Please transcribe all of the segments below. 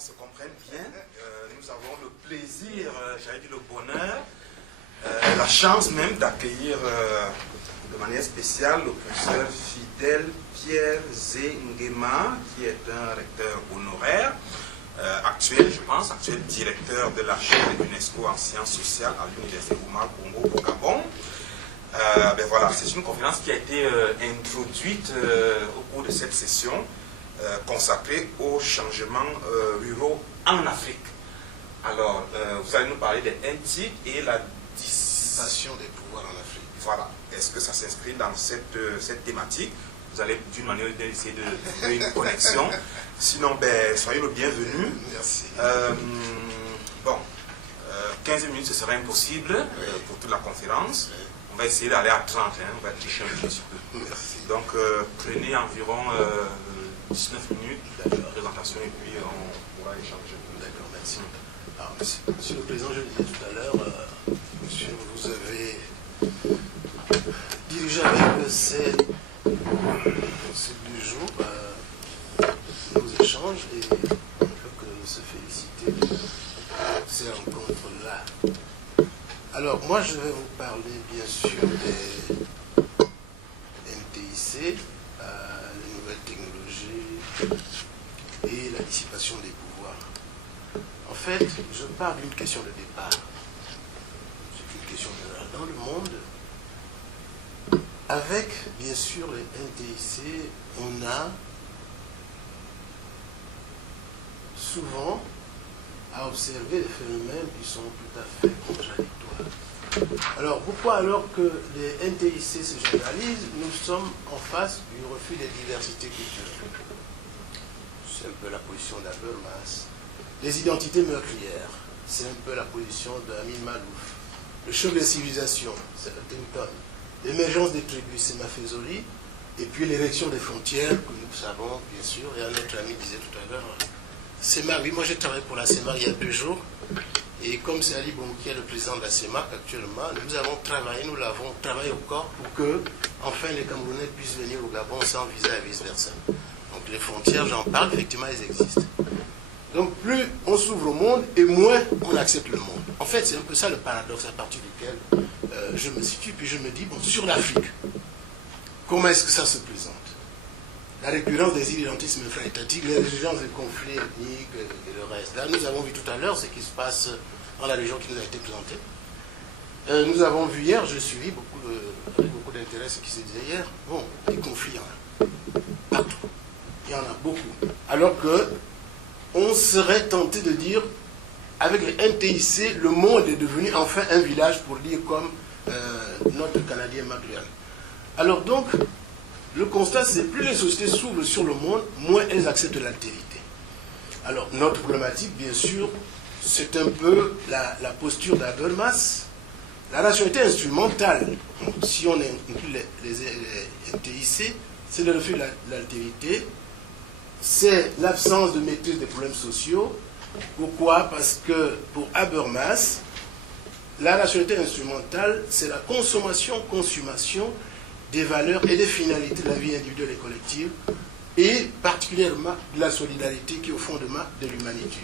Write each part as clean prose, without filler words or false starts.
qu'on se comprenne bien. Nous avons le plaisir, j'allais dire le bonheur, la chance même d'accueillir de manière spéciale le professeur Fidèle Pierre Zengema, qui est un recteur honoraire, actuel, je pense, actuel directeur de la chaire de l'UNESCO en sciences sociales à l'Université Oumar Bongo au Gabon. Ben voilà, c'est une conférence qui a été introduite au cours de cette session consacrée aux changements ruraux en Afrique. Alors, vous allez nous parler des NTIC et la dissipation des pouvoirs en Afrique. Voilà. Est-ce que ça s'inscrit dans cette thématique? Vous allez d'une manière ou d'une autre essayer de trouver une connexion. Sinon, ben, soyez le bienvenu. Merci. Bon, 15 minutes, ce serait impossible pour toute la conférence. On va essayer d'aller à 30, on va tricher un petit peu. Merci. Donc, prenez environ 19 minutes de présentation et puis on pourra échanger. D'accord, merci. Alors, monsieur le Président, je le disais tout à l'heure, monsieur, vous avez dirigé avec ces 2 jours nos échanges et on ne peut que se féliciter de ces rencontres-là. Alors, moi, je vais vous parler, bien sûr, des NTIC, les nouvelles technologies et la dissipation des pouvoirs. En fait, je parle d'une question de départ. C'est une question générale dans le monde. Avec, bien sûr, les NTIC, on a souvent à observer des phénomènes qui sont tout à fait contradictoires. Alors, pourquoi alors que les NTIC se généralisent, nous sommes en face du refus des diversités culturelles? C'est un peu la position d'Habermas. Les identités meurtrières, c'est un peu la position d'Amin Malouf. Le choc des civilisations, c'est Huntington. L'émergence des tribus, c'est Maffezoli. Et puis l'érection des frontières, que nous savons, bien sûr, et un autre ami disait tout à l'heure, CEMAC. Oui, moi j'ai travaillé pour la CEMAC il y a 2 jours. Et comme c'est Ali Boumou qui est le président de la CEMAC actuellement, nous l'avons travaillé au corps pour que, enfin, les Camerounais puissent venir au Gabon sans visa et vice-versa. Donc les frontières, j'en parle, effectivement, elles existent. Donc plus on s'ouvre au monde et moins on accepte le monde. En fait, c'est un peu ça le paradoxe à partir duquel je me situe, puis je me dis, bon, sur l'Afrique, comment est-ce que ça se présente? La récurrence des identismes infra-étatiques, l'émergence des conflits ethniques et le reste. Là, nous avons vu tout à l'heure ce qui se passe dans la région qui nous a été présentée. Nous avons vu hier, je suivis avec beaucoup d'intérêt ce qui se disait hier. Bon, des conflits, il y en a partout. Il y en a beaucoup. Alors que on serait tenté de dire, avec les NTIC, le monde est devenu enfin un village, pour dire comme notre Canadien Madrian. Alors donc, le constat, c'est plus les sociétés s'ouvrent sur le monde, moins elles acceptent l'altérité. Alors, notre problématique, bien sûr, c'est un peu la posture d'Habermas. La rationalité instrumentale, si on inclut les NTIC, c'est le refus de l'altérité, c'est l'absence de maîtrise des problèmes sociaux. Pourquoi? Parce que pour Habermas, la rationalité instrumentale, c'est la consommation des valeurs et des finalités de la vie individuelle et collective, et particulièrement de la solidarité qui est au fondement de l'humanité.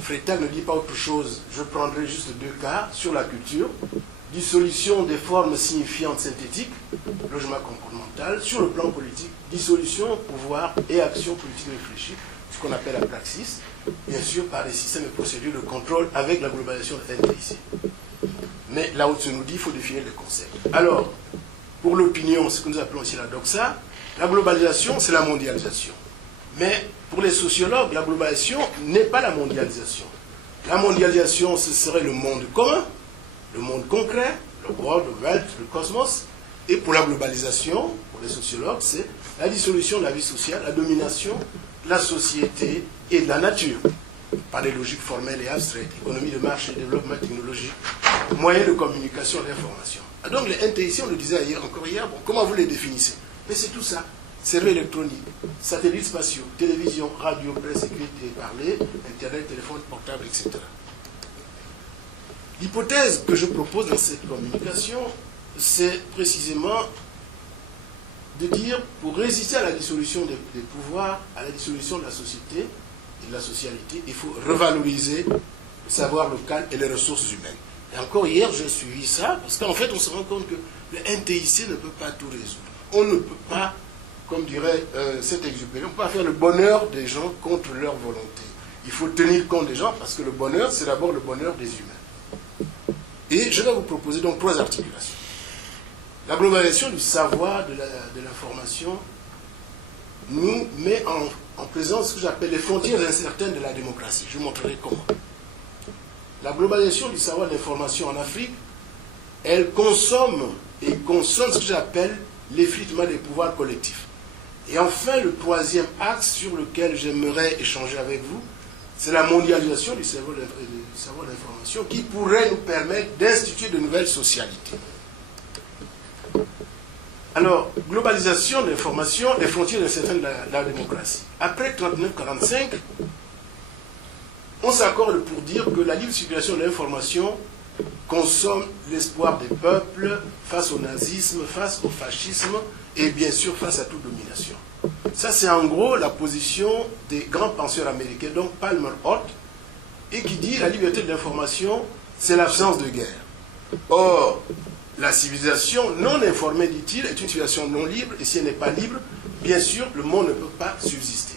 Freytag ne dit pas autre chose. Je prendrai juste 2 cas sur la culture: dissolution des formes signifiantes synthétiques, logement comportemental; sur le plan politique, dissolution, pouvoir et action politique réfléchie, ce qu'on appelle la praxis, bien sûr par des systèmes et procédures de contrôle avec la globalisation de NTIC. Mais là où tu nous dit, il faut définir les concepts. Alors, pour l'opinion, ce que nous appelons ici la doxa, la globalisation, c'est la mondialisation. Mais pour les sociologues, la globalisation n'est pas la mondialisation. La mondialisation, ce serait le monde commun, le monde concret, le world, le Welt, le cosmos. Et pour la globalisation, pour les sociologues, c'est la dissolution de la vie sociale, la domination de la société et de la nature, par des logiques formelles et abstraites, économie de marché, développement technologique, moyens de communication et d'information. Donc les NTIC, on le disait encore hier, bon, comment vous les définissez? Mais c'est tout ça. Serveurs électroniques, satellites spatiaux, télévision, radio, presse écrite et parlée, Internet, téléphone portable, etc. L'hypothèse que je propose dans cette communication, c'est précisément de dire, pour résister à la dissolution des pouvoirs, à la dissolution de la société, et de la socialité, il faut revaloriser le savoir local et les ressources humaines. Et encore hier, j'ai suivi ça, parce qu'en fait, on se rend compte que le NTIC ne peut pas tout résoudre. On ne peut pas, comme dirait cet Exupéry, on ne peut pas faire le bonheur des gens contre leur volonté. Il faut tenir compte des gens, parce que le bonheur, c'est d'abord le bonheur des humains. Et je vais vous proposer donc 3 articulations. La globalisation du savoir, de l'information, nous met en présence ce que j'appelle les frontières incertaines de la démocratie. Je vous montrerai comment. La globalisation du savoir de l'information en Afrique, elle consomme et consonne ce que j'appelle l'effritement des pouvoirs collectifs. Et enfin, le 3e axe sur lequel j'aimerais échanger avec vous, c'est la mondialisation du savoir de l'information qui pourrait nous permettre d'instituer de nouvelles socialités. Alors, globalisation de l'information, les frontières incertaines de la démocratie. Après 39-45, on s'accorde pour dire que la libre circulation de l'information consomme l'espoir des peuples face au nazisme, face au fascisme et bien sûr face à toute domination. Ça, c'est en gros la position des grands penseurs américains, donc Palmer Holt, et qui dit la liberté de l'information, c'est l'absence de guerre. Or, la civilisation non informée, dit-il, est une civilisation non libre, et si elle n'est pas libre, bien sûr, le monde ne peut pas subsister.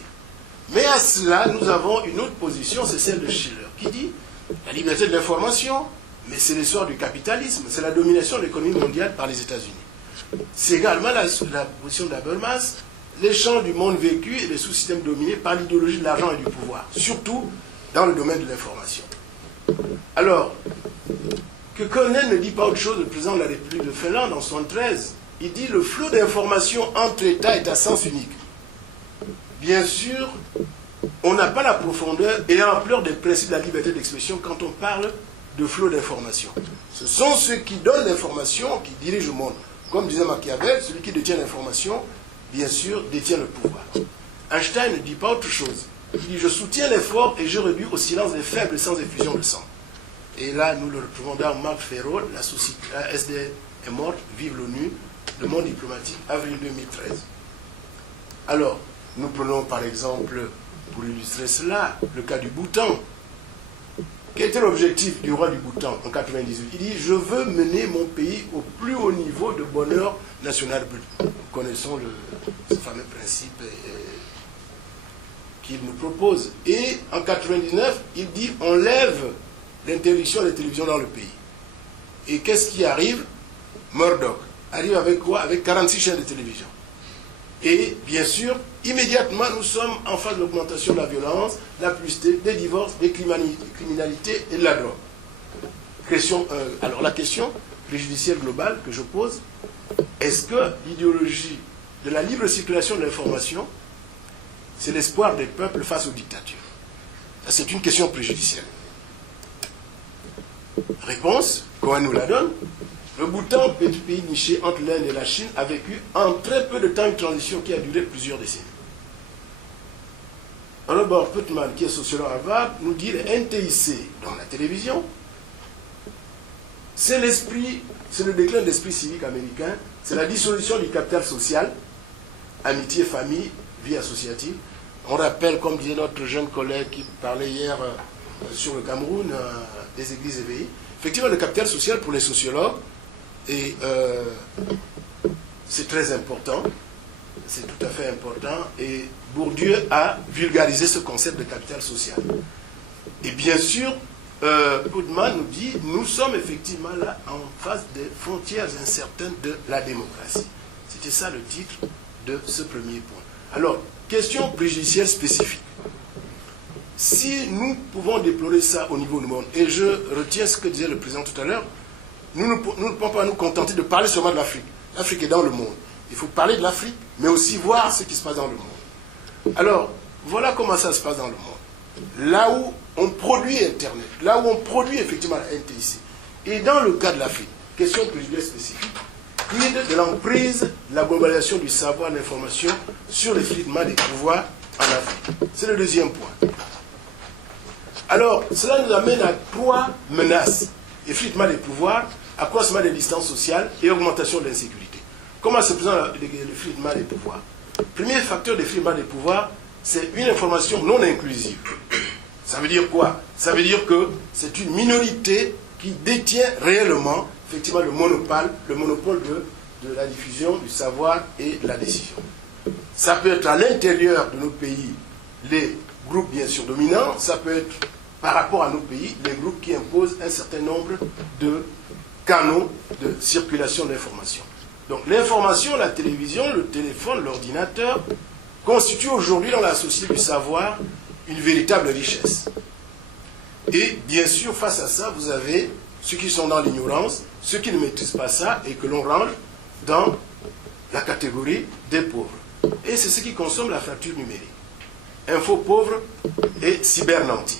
Mais à cela, nous avons une autre position, c'est celle de Schiller, qui dit la liberté de l'information, mais c'est l'essor du capitalisme, c'est la domination de l'économie mondiale par les États-Unis. C'est également la position d'Habermas, les champs du monde vécu et les sous-systèmes dominés par l'idéologie de l'argent et du pouvoir, surtout dans le domaine de l'information. Alors, que Konen ne dit pas autre chose, le président de la République de Finlande en 1973, il dit le flot d'informations entre États est à sens unique. Bien sûr, on n'a pas la profondeur et l'ampleur des principes de la liberté d'expression quand on parle de flot d'informations. Ce sont ceux qui donnent l'information qui dirigent le monde. Comme disait Machiavel, celui qui détient l'information, bien sûr, détient le pouvoir. Einstein ne dit pas autre chose. Il dit « Je soutiens l'effort et je réduis au silence les faibles sans effusion de sang ». Et là, nous le retrouvons dans Marc Ferro, la SD est morte, vive l'ONU, le monde diplomatique, avril 2013. Alors, nous prenons par exemple, pour illustrer cela, le cas du Bhoutan. Quel était l'objectif du roi du Bhoutan en 1998? Il dit « Je veux mener mon pays au plus haut niveau de bonheur national brut ». Nous connaissons ce fameux principe qu'il nous propose. Et en 1999, il dit « On lève l'interdiction des télévisions dans le pays ». Et qu'est-ce qui arrive? Murdoch arrive avec quoi? Avec 46 chaînes de télévision. Et bien sûr, immédiatement, nous sommes en phase de l'augmentation de la violence, de la publicité, des divorces, des criminalités et de la drogue. Alors la question préjudicielle globale que je pose, est-ce que l'idéologie de la libre circulation de l'information, c'est l'espoir des peuples face aux dictatures? C'est une question préjudicielle. Réponse, Cohen nous la donne. Le Bhoutan, petit pays niché entre l'Inde et la Chine, a vécu en très peu de temps une transition qui a duré plusieurs décennies. Robert Putnam, qui est sociologue à Harvard, nous dit le NTIC dans la télévision, c'est l'esprit, c'est le déclin de l'esprit civique américain, c'est la dissolution du capital social, amitié, famille, vie associative. On rappelle, comme disait notre jeune collègue qui parlait hier sur le Cameroun, des églises éveillées, effectivement le capital social pour les sociologues, et c'est très important, c'est tout à fait important, et Bourdieu a vulgarisé ce concept de capital social. Et bien sûr, Putnam nous dit, nous sommes effectivement là en face des frontières incertaines de la démocratie. C'était ça le titre de ce premier point. Alors, question préjudicielle spécifique. Si nous pouvons déplorer ça au niveau du monde, et je retiens ce que disait le président tout à l'heure, nous ne pouvons pas nous contenter de parler seulement de l'Afrique. L'Afrique est dans le monde. Il faut parler de l'Afrique, mais aussi voir ce qui se passe dans le monde. Alors, voilà comment ça se passe dans le monde. Là où on produit Internet, là où on produit effectivement la NTIC. Et dans le cas de l'Afrique, question préjudicielle spécifique, quid de l'emprise de la globalisation du savoir et de l'information sur l'effritement des pouvoirs en Afrique. C'est le deuxième point. Alors, cela nous amène à 3 menaces. Effritement des pouvoirs, accroissement des distances sociales et augmentation de l'insécurité. Comment se présente l'effritement des pouvoirs? Premier facteur d'effritement des pouvoirs, c'est une information non inclusive. Ça veut dire quoi? Ça veut dire que c'est une minorité qui détient réellement, effectivement, le monopole de la diffusion du savoir et de la décision. Ça peut être à l'intérieur de nos pays les groupes bien sûr dominants, ça peut être par rapport à nos pays les groupes qui imposent un certain nombre de canaux de circulation d'informations. Donc l'information, la télévision, le téléphone, l'ordinateur constituent aujourd'hui dans la société du savoir une véritable richesse. Et bien sûr, face à ça, vous avez ceux qui sont dans l'ignorance, ceux qui ne maîtrisent pas ça et que l'on range dans la catégorie des pauvres. Et c'est ce qui consomme la fracture numérique. Info pauvre et cybernanti.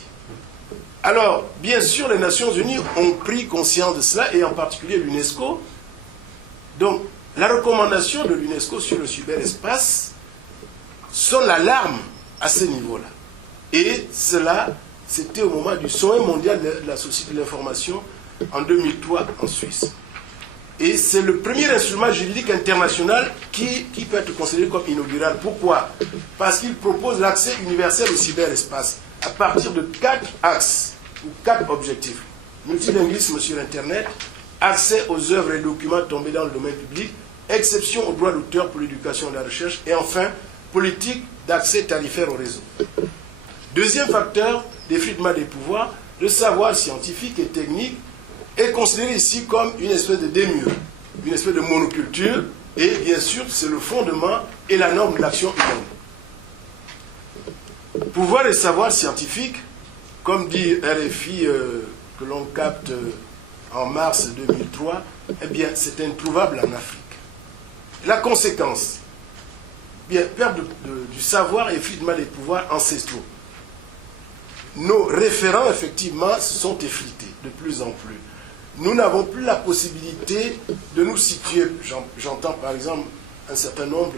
Alors, bien sûr, les Nations Unies ont pris conscience de cela, et en particulier l'UNESCO. Donc, la recommandation de l'UNESCO sur le cyberespace sonne l'alarme à ce niveau-là. Et cela, c'était au moment du sommet mondial de la Société de l'information en 2003 en Suisse. Et c'est le premier instrument juridique international qui peut être considéré comme inaugural. Pourquoi? Parce qu'il propose l'accès universel au cyberespace à partir de 4 axes ou 4 objectifs. Multilinguisme sur Internet, accès aux œuvres et documents tombés dans le domaine public, exception aux droits d'auteur pour l'éducation et la recherche, et enfin, politique d'accès tarifaire au réseau. Deuxième facteur d'effritement des pouvoirs, le savoir scientifique et technique est considéré ici comme une espèce de démiurge, une espèce de monoculture, et bien sûr, c'est le fondement et la norme de l'action humaine. Pouvoir et savoir scientifique, comme dit RFI que l'on capte en mars 2003, eh bien, c'est introuvable en Afrique. La conséquence, bien, perte du savoir et effritement des pouvoirs ancestraux. Nos référents, effectivement, sont effrités de plus en plus. Nous n'avons plus la possibilité de nous situer, j'entends par exemple un certain nombre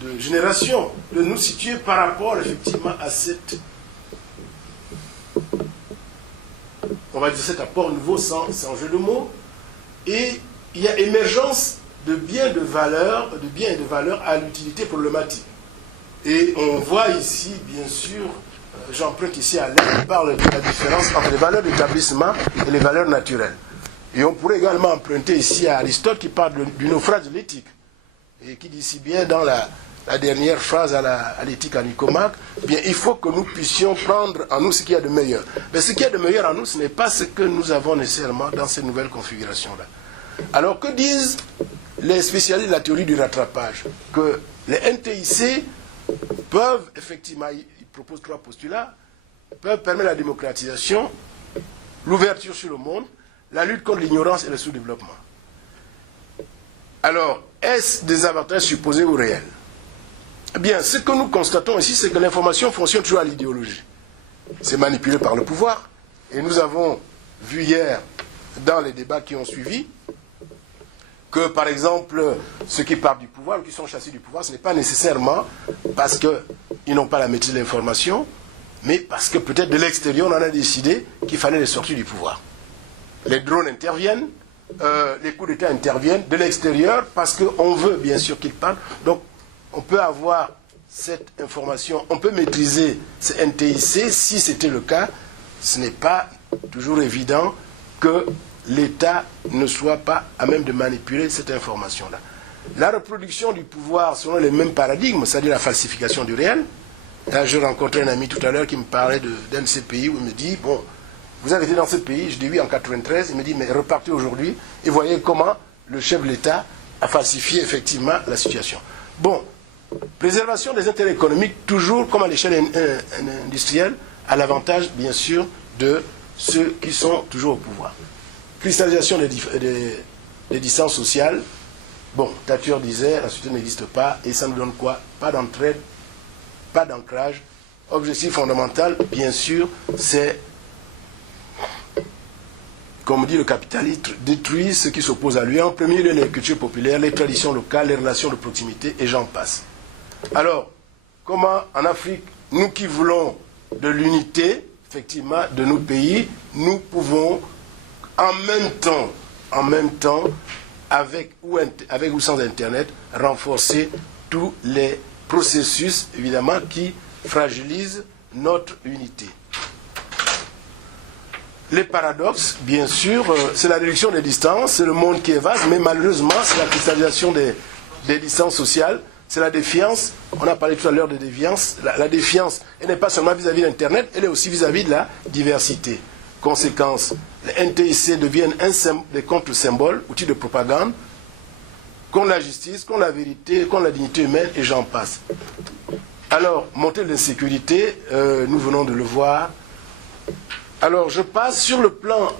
de générations, de nous situer par rapport effectivement à cette, on va dire cet apport nouveau sans jeu de mots, et il y a émergence de biens et de valeurs à l'utilité problématique. Et on voit ici, bien sûr, j'emprunte ici à l'aide, on parle de la différence entre les valeurs d'établissement et les valeurs naturelles. Et on pourrait également emprunter ici à Aristote qui parle du naufrage de l'éthique, et qui dit si bien dans la dernière phrase à l'éthique à Nicomaque, bien il faut que nous puissions prendre en nous ce qu'il y a de meilleur. Mais ce qu'il y a de meilleur en nous, ce n'est pas ce que nous avons nécessairement dans ces nouvelles configurations-là. Alors que disent les spécialistes de la théorie du rattrapage? Que les NTIC peuvent effectivement, ils proposent 3 postulats, peuvent permettre la démocratisation, l'ouverture sur le monde, la lutte contre l'ignorance et le sous-développement. Alors, est-ce des avantages supposés ou réels? Eh bien, ce que nous constatons ici, c'est que l'information fonctionne toujours à l'idéologie. C'est manipulé par le pouvoir. Et nous avons vu hier, dans les débats qui ont suivi, que, par exemple, ceux qui partent du pouvoir ou qui sont chassés du pouvoir, ce n'est pas nécessairement parce qu'ils n'ont pas la maîtrise de l'information, mais parce que peut-être de l'extérieur, on en a décidé qu'il fallait les sortir du pouvoir. Les drones interviennent, les coups d'État interviennent de l'extérieur parce qu'on veut bien sûr qu'ils partent. Donc on peut avoir cette information, on peut maîtriser ces NTIC. Si c'était le cas, ce n'est pas toujours évident que l'État ne soit pas à même de manipuler cette information-là. La reproduction du pouvoir selon les mêmes paradigmes, c'est-à-dire la falsification du réel. Là, je rencontrais un ami tout à l'heure qui me parlait d'un de ces pays où il me dit, bon, vous avez été dans ce pays, je dis oui en 93, il me dit mais repartez aujourd'hui et voyez comment le chef de l'État a falsifié effectivement la situation. Bon, préservation des intérêts économiques, toujours comme à l'échelle industrielle, à l'avantage bien sûr de ceux qui sont toujours au pouvoir. Cristallisation des distances sociales, bon, Thatcher disait la société n'existe pas et ça nous donne quoi? Pas d'entraide, pas d'ancrage. Objectif fondamental, bien sûr, c'est, comme dit le capitalisme, détruire ce qui s'oppose à lui. En premier lieu, les cultures populaires, les traditions locales, les relations de proximité, et j'en passe. Alors, comment en Afrique, nous qui voulons de l'unité, effectivement, de nos pays, nous pouvons en même temps, avec ou sans Internet, renforcer tous les processus, évidemment, qui fragilise notre unité. Les paradoxes, bien sûr, c'est la réduction des distances, c'est le monde qui est vaste, mais malheureusement, c'est la cristallisation des distances sociales, c'est la défiance. On a parlé tout à l'heure de défiance. La défiance, elle n'est pas seulement vis-à-vis d'Internet, elle est aussi vis-à-vis de la diversité. Conséquence, les NTIC deviennent des contre-symboles, outils de propagande, contre la justice, contre la vérité, contre la dignité humaine, et j'en passe. Alors, montée de l'insécurité, nous venons de le voir. Alors, je passe sur le plan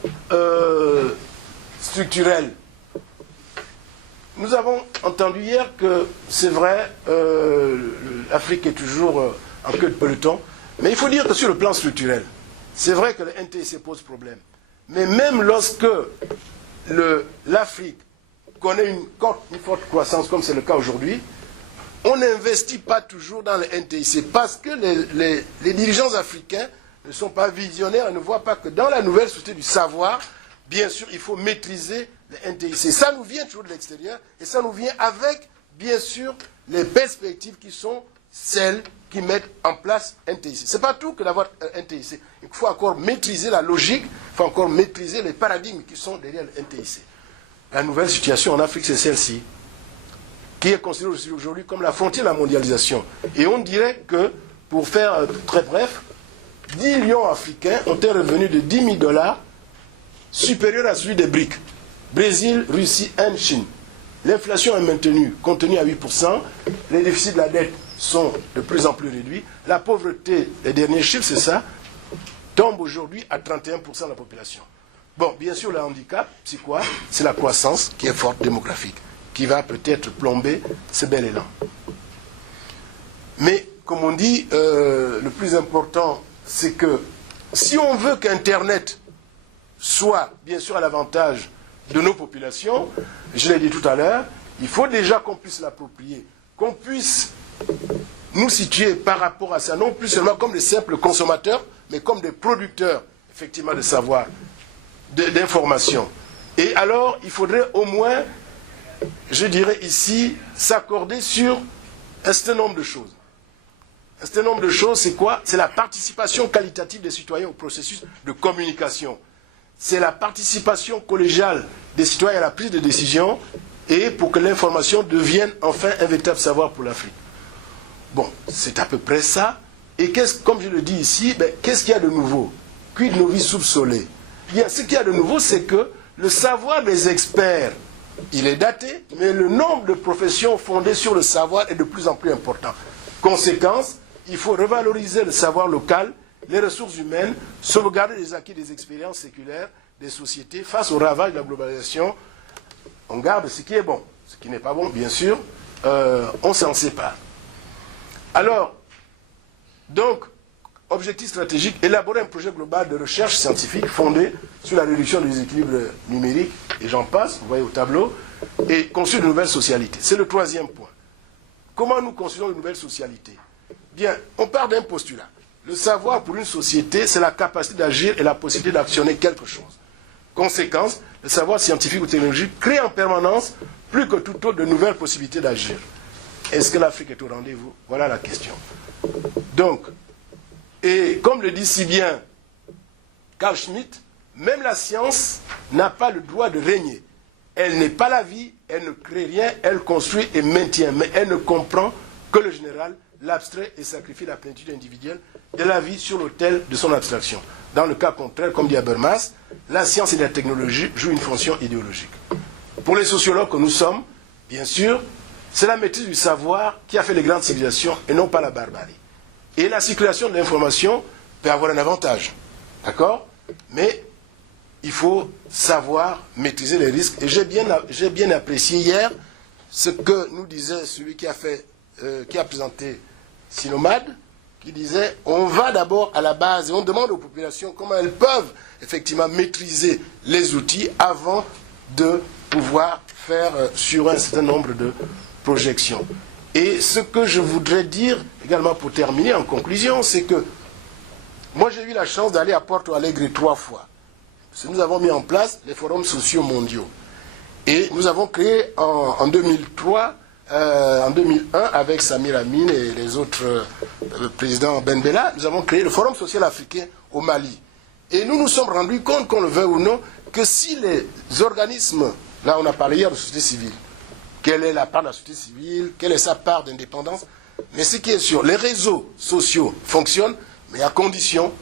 structurel. Nous avons entendu hier que, c'est vrai, l'Afrique est toujours en queue de peloton, mais il faut dire que sur le plan structurel, c'est vrai que le NTIC pose problème. Mais même lorsque l'Afrique connaît une forte croissance, comme c'est le cas aujourd'hui, on n'investit pas toujours dans le NTIC, parce que les dirigeants africains ne sont pas visionnaires et ne voient pas que dans la nouvelle société du savoir, bien sûr, il faut maîtriser le NTIC. Ça nous vient toujours de l'extérieur et ça nous vient avec, bien sûr, les perspectives qui sont celles qui mettent en place NTIC. Ce n'est pas tout que d'avoir un NTIC. Il faut encore maîtriser la logique, il faut encore maîtriser les paradigmes qui sont derrière le NTIC. La nouvelle situation en Afrique, c'est celle-ci, qui est considérée aujourd'hui comme la frontière de la mondialisation. Et on dirait que, pour faire très bref, 10 lions africains ont un revenu de 10 000 $ supérieur à celui des BRIC. Brésil, Russie, Inde, Chine. L'inflation est contenue à 8%. Les déficits de la dette sont de plus en plus réduits. La pauvreté, les derniers chiffres, c'est ça, tombe aujourd'hui à 31% de la population. Bon, bien sûr, le handicap, c'est quoi? C'est la croissance qui est forte démographique, qui va peut-être plomber ce bel élan. Mais, comme on dit, le plus important, c'est que si on veut qu'Internet soit, bien sûr, à l'avantage de nos populations, je l'ai dit tout à l'heure, il faut déjà qu'on puisse l'approprier, qu'on puisse nous situer par rapport à ça, non plus seulement comme des simples consommateurs, mais comme des producteurs, effectivement, de savoir, d'informations. Et alors, il faudrait au moins, je dirais ici, s'accorder sur un certain nombre de choses. Un certain nombre de choses, c'est quoi? C'est la participation qualitative des citoyens au processus de communication. C'est la participation collégiale des citoyens à la prise de décision et pour que l'information devienne enfin un véritable savoir pour l'Afrique. Bon, c'est à peu près ça. Et comme je le dis ici, qu'est-ce qu'il y a de nouveau? Quid novis sub sole? Bien, ce qu'il y a de nouveau, c'est que le savoir des experts, il est daté, mais le nombre de professions fondées sur le savoir est de plus en plus important. Conséquence, il faut revaloriser le savoir local, les ressources humaines, sauvegarder les acquis des expériences séculaires des sociétés face au ravage de la globalisation. On garde ce qui est bon. Ce qui n'est pas bon, bien sûr, on s'en sépare. Alors, donc, objectif stratégique, élaborer un projet global de recherche scientifique fondé sur la réduction des déséquilibres numériques, et j'en passe, vous voyez au tableau, et construire de nouvelles socialités. C'est le troisième point. Comment nous construisons de nouvelles socialités? Bien, on part d'un postulat. Le savoir pour une société, c'est la capacité d'agir et la possibilité d'actionner quelque chose. Conséquence, le savoir scientifique ou technologique crée en permanence, plus que tout autre, de nouvelles possibilités d'agir. Est-ce que l'Afrique est au rendez-vous? Voilà la question. Donc, et comme le dit si bien Carl Schmitt, même la science n'a pas le droit de régner. Elle n'est pas la vie, elle ne crée rien, elle construit et maintient, mais elle ne comprend que le général, l'abstrait et sacrifie la plénitude individuelle de la vie sur l'autel de son abstraction. Dans le cas contraire, comme dit Habermas, la science et la technologie jouent une fonction idéologique. Pour les sociologues que nous sommes, bien sûr, c'est la maîtrise du savoir qui a fait les grandes civilisations et non pas la barbarie. Et la circulation de l'information peut avoir un avantage. D'accord? Mais il faut savoir maîtriser les risques. Et j'ai bien apprécié hier ce que nous disait celui qui a présenté Sinomad, qui disait on va d'abord à la base et on demande aux populations comment elles peuvent effectivement maîtriser les outils avant de pouvoir faire sur un certain nombre de projections. Et ce que je voudrais dire également pour terminer en conclusion, c'est que moi j'ai eu la chance d'aller à Porto Alegre 3 fois. Parce que nous avons mis en place les forums sociaux mondiaux. Et nous avons créé en 2003 en 2001, avec Samir Amin et les autres présidents Ben Bella, nous avons créé le Forum social africain au Mali. Et nous nous sommes rendus compte, qu'on le veuille ou non, que si les organismes, là on a parlé hier de société civile, quelle est la part de la société civile, quelle est sa part d'indépendance, mais ce qui est sûr, les réseaux sociaux fonctionnent, mais à condition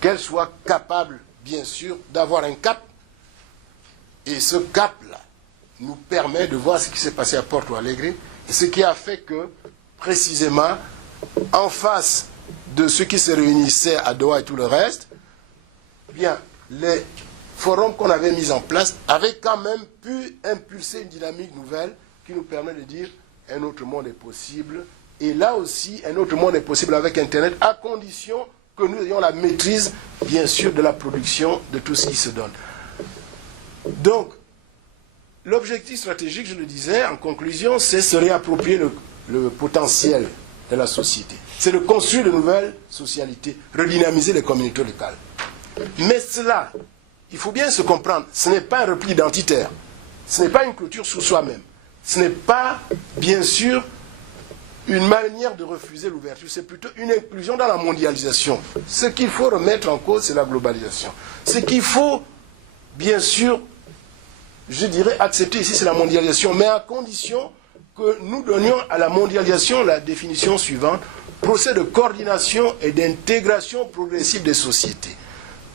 qu'elles soient capables, bien sûr, d'avoir un cap. Et ce cap-là nous permet de voir ce qui s'est passé à Porto Alegre, et ce qui a fait que, précisément, en face de ceux qui se réunissaient à Doha et tout le reste, bien, les forums qu'on avait mis en place avaient quand même pu impulser une dynamique nouvelle qui nous permet de dire un autre monde est possible. Et là aussi, un autre monde est possible avec Internet, à condition que nous ayons la maîtrise, bien sûr, de la production de tout ce qui se donne. Donc, l'objectif stratégique, je le disais, en conclusion, c'est se réapproprier le potentiel de la société. C'est de construire de nouvelles socialités, redynamiser les communautés locales. Mais cela, il faut bien se comprendre, ce n'est pas un repli identitaire, ce n'est pas une clôture sur soi-même, ce n'est pas, bien sûr, une manière de refuser l'ouverture, c'est plutôt une inclusion dans la mondialisation. Ce qu'il faut remettre en cause, c'est la globalisation. Ce qu'il faut, bien sûr, je dirais, accepter ici, c'est la mondialisation, mais à condition que nous donnions à la mondialisation la définition suivante: procès de coordination et d'intégration progressive des sociétés,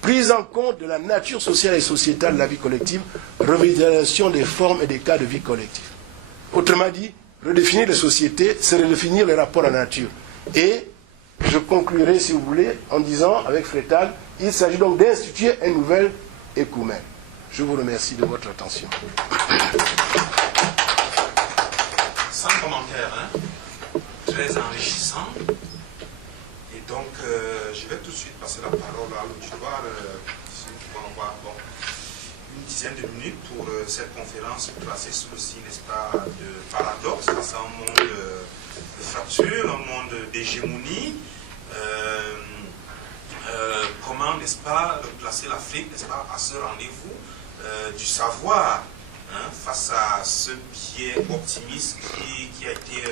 prise en compte de la nature sociale et sociétale de la vie collective, revitalisation des formes et des cas de vie collective. Autrement dit, redéfinir les sociétés, c'est redéfinir les rapports à la nature. Et je conclurai, si vous voulez, en disant, avec Frétal, il s'agit donc d'instituer un nouvel écoumène. Je vous remercie de votre attention. Sans commentaire, hein? Très enrichissant. Et donc, je vais tout de suite passer la parole à l'auditoire, si on va avoir une dizaine de minutes pour cette conférence placée sous le signe, n'est-ce pas, de paradoxe, face à un monde de fracture, un monde d'hégémonie. Comment, n'est-ce pas, placer l'Afrique, n'est-ce pas, à ce rendez-vous du savoir, hein, face à ce biais optimiste qui a été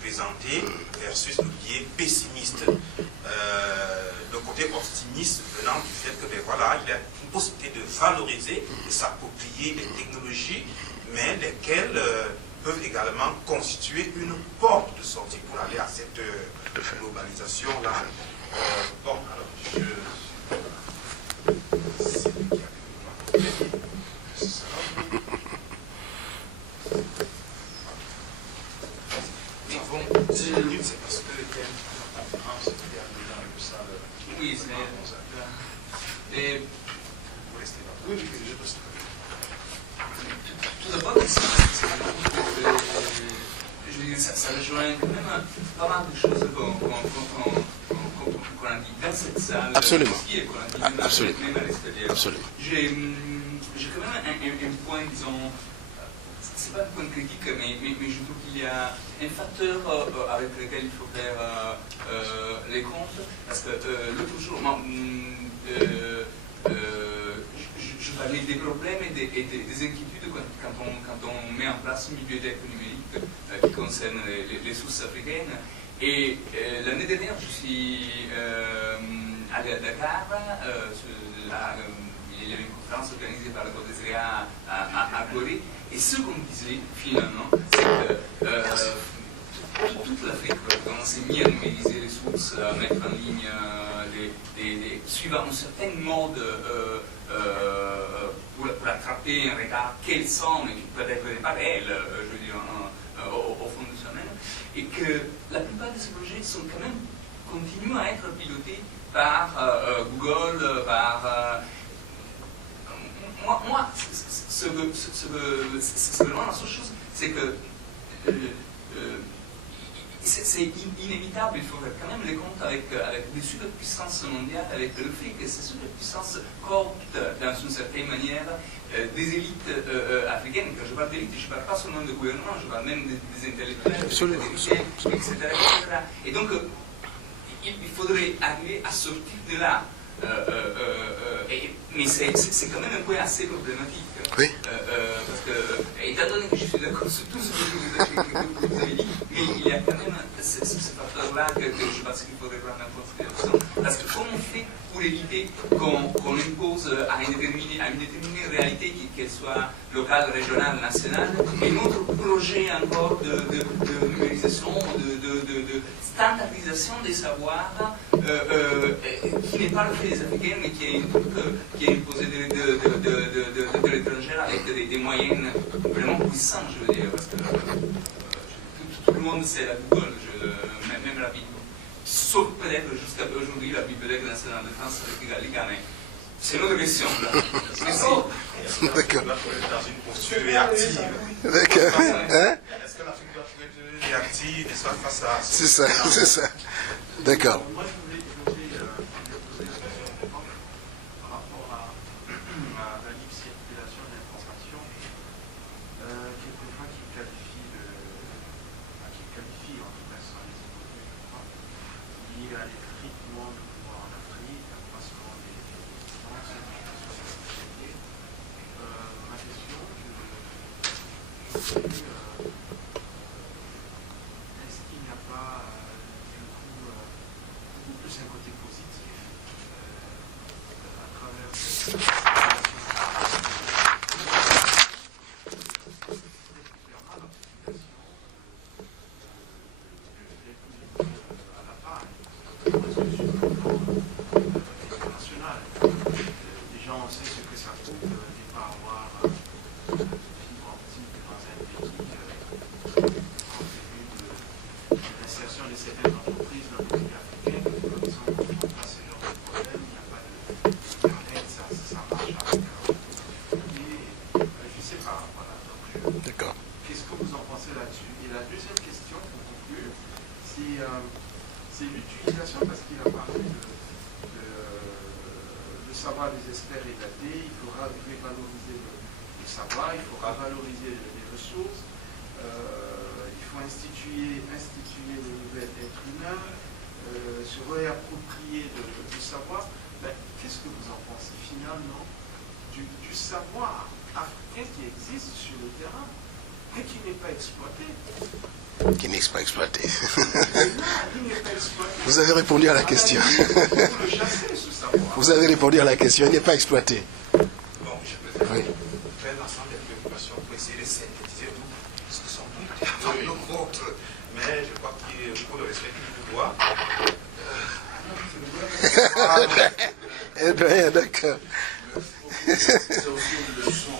présenté versus le biais pessimiste. Le côté optimiste venant du fait que, ben voilà, il y a une possibilité de valoriser, de s'approprier des technologies, mais lesquelles peuvent également constituer une porte de sortie pour aller à cette globalisation-là. Bon, alors, c'est lui qui a bon, 10 minutes, c'est parce que le thème de la conférence est dans le salle. Oui, c'est. Et. Vous restez là. Oui, je reste là. Tout d'abord, je veux dire, ça rejoint quand même pas mal de choses qu'on a dit dans cette salle. Absolument. Ici, et qu'on a dit même à l'extérieur. Absolument. J'ai quand même un point, disons. C'est pas un point critique, mais je trouve qu'il y a un facteur avec lequel il faut faire les comptes, parce que l'autre jour, je parlais des problèmes et des inquiétudes quand on met en place une bibliothèque numérique qui concerne les sources africaines. Et l'année dernière, je suis allé à Dakar, il y avait une conférence organisée par la Côte d'Azéa à Gorée. Et ce qu'on disait finalement, c'est que toute l'Afrique s'est mis à numériser les sources, à mettre en ligne suivant un certain mode pour attraper un regard quels sont, et qui peut-être n'est pas réel, je veux dire, au fond de soi-même, et que la plupart de ces projets sont quand même continuent à être pilotés par Google, par moi, c'est vraiment la seule chose, c'est que c'est inévitable, il faut faire quand même les comptes avec des superpuissances mondiales, avec le fait que ces superpuissances cooptent dans une certaine manière des élites africaines. Quand je parle d'élite, je ne parle pas seulement de gouvernement, je parle même des intellectuels, etc. Et donc, il faudrait arriver à sortir de là. Mais c'est quand même un point assez problématique. Oui. Parce que, étant donné que je suis d'accord sur tout ce que vous avez dit, mais il y a quand même ce facteur-là que je pense qu'il faudrait prendre en considération. Parce que comment on fait pour éviter qu'on impose à une déterminée réalité, qu'elle soit locale, régionale, nationale, et notre projet encore de numérisation, de standardisation des savoirs, qui n'est pas le fait des Africains, mais qui est imposé de l'étranger avec des moyens vraiment puissants, je veux dire, parce que tout le monde sait la Google, même la Bible. Sauf peut-être jusqu'à aujourd'hui la Bibliothèque nationale de France avec les Ghana. C'est une autre question, là. D'accord. Là, il faut être dans une posture réactive. D'accord. Hein? Est-ce que l'Afrique doit être réactive et soit face à... C'est ça, c'est ça. D'accord. Moi, je voulais poser une question par rapport à la libre circulation d'informations, quelquefois qui qualifie en tout cas sans les hypothèses, liées à l'effritement du pouvoir en Afrique, l'accroissement des différences et des sociétés. Ma question, est-ce qu'il n'y a pas du coup beaucoup plus un côté positif à travers cette à la part internationale. Déjà, on sait ce que ça coûte de ne pas avoir fibre optique dans un pays compte tenu de l'insertion de certaines entreprises dans les pays africains. Comme ils sont pas ce genre de problème, il n'y a pas d'internet, ça marche avec et je ne sais pas. Voilà. Donc, D'accord. qu'est-ce que vous en pensez là-dessus? Et la deuxième question, pour conclure, c'est l'utilisation, parce qu'il a parlé de savoir des experts éclatés, il faudra valoriser le savoir, il faudra valoriser les ressources, il faut instituer le nouvel être humain, se réapproprier du savoir. Ben, qu'est-ce que vous en pensez finalement du savoir africain qui existe sur le terrain et qui n'est pas exploité? Qui n'est pas exploité. Il n'est pas exploité. Vous avez répondu à la question. Vous le chassez, ce savoir. Vous avez répondu à la question. Il n'est pas exploité. Bon, je peux Oui. faire l'ensemble des préoccupations pour essayer de synthétiser tout ce que sont toutes les autres. Mais je crois qu'il y a beaucoup de respect qu'il vous doit. Eh bien, d'accord. C'est aussi une leçon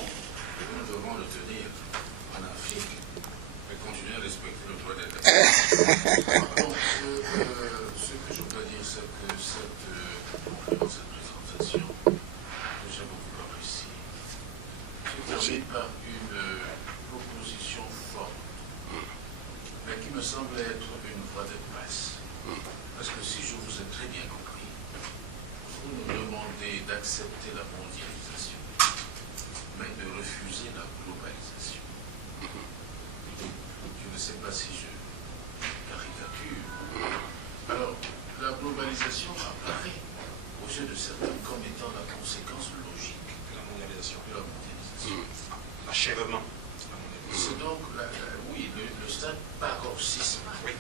que nous devons retenir en Afrique, mais continuer à respecter le droit des personnes. Donc, ce que je peux dire, c'est que cette présentation que j'ai beaucoup appréciée se termine par une proposition forte, mais qui me semble être une voie de passe. Parce que si je vous ai très bien compris, vous nous demandez d'accepter la mondialisation, mais de refuser la globalisation. Je ne sais pas si je caricature. Alors, la globalisation apparaît aux yeux de certains comme étant la conséquence logique De la mondialisation. de la mondialisation. L'achèvement. C'est donc, le stade paroxysme Oui.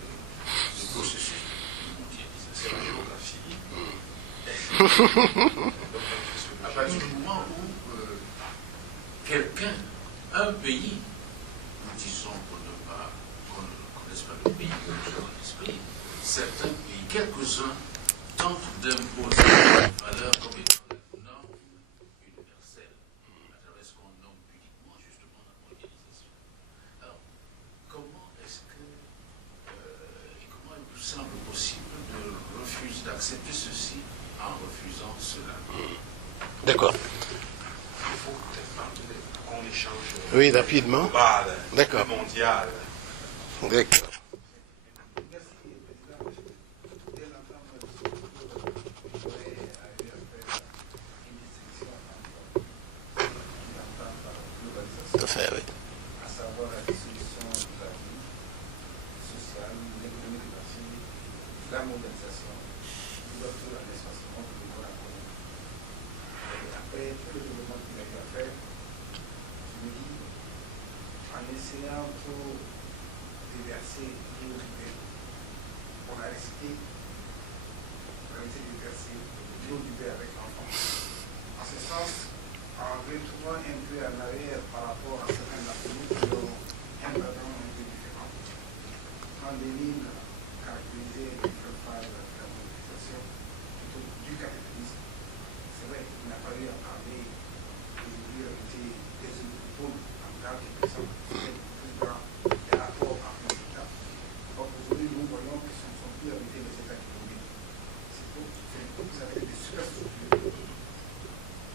du processus de mondialisation. C'est la géographie. À partir du moment où quelqu'un, un pays, nous disons qu'on ne connaisse pas le pays, que nous avons l'esprit, certains pays, quelques-uns, tentent d'imposer une valeur comme étant la norme universelle, à travers ce qu'on nomme pudiquement justement la mondialisation. Alors, comment est-ce que, et comment il vous semble possible de refuser, d'accepter ceci en refusant cela? D'accord. Il faut peut-être qu'on échange. Oui, rapidement. Global, D'accord. mondial. D'accord. Tout à fait, oui. À savoir la dissolution de la vie sociale, l'économie de marché, la mondialisation, l'ouverture à l'espace monde de la connaître. Et après, tout le développement qu'il a eu à faire, verser l'eau du verre. On a récité de verser l'eau du verre avec l'enfant. En ce sens, en retournant un peu en arrière par rapport à certains d'entre nous qui ont un background un peu différent, quand Lénine caractérisait les phases de la mondialisation plutôt du capitalisme, c'est vrai qu'il n'a pas eu à parler aujourd'hui des épaules en tant que personne, c'est plus dans les rapports entre les États. Or, aujourd'hui, nous voyons que ce ne sont plus habités les États qui dominent. C'est pour vous avez des superstructures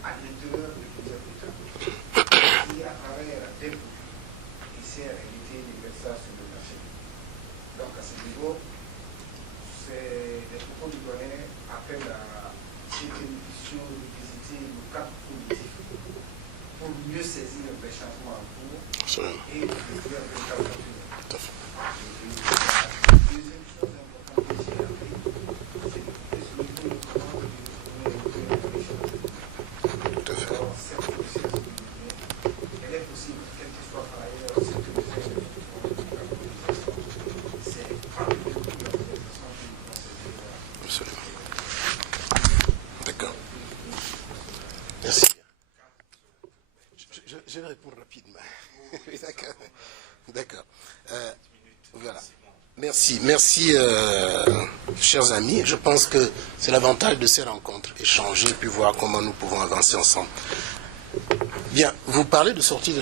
à l'intérieur de plusieurs États qui, à travers des produits, essaient à éviter les versages sur le marché. Donc, à ce niveau, les propos du doyen appellent à cette émission de visiter le cadre politique pour mieux saisir les changements en cours et de faire des candidatures. La deuxième chose importante que j'ai appris, c'est que ce niveau de commande cette procédure, elle est possible, quel que soit par ailleurs ce que vous faites de la politisation. C'est pas du tout la politisation qui nous concerne. Absolument. D'accord. Merci. Je vais répondre rapidement. D'accord. D'accord. Voilà. Merci, chers amis. Je pense que c'est l'avantage de ces rencontres, échanger, puis voir comment nous pouvons avancer ensemble. Bien, vous parlez de sortie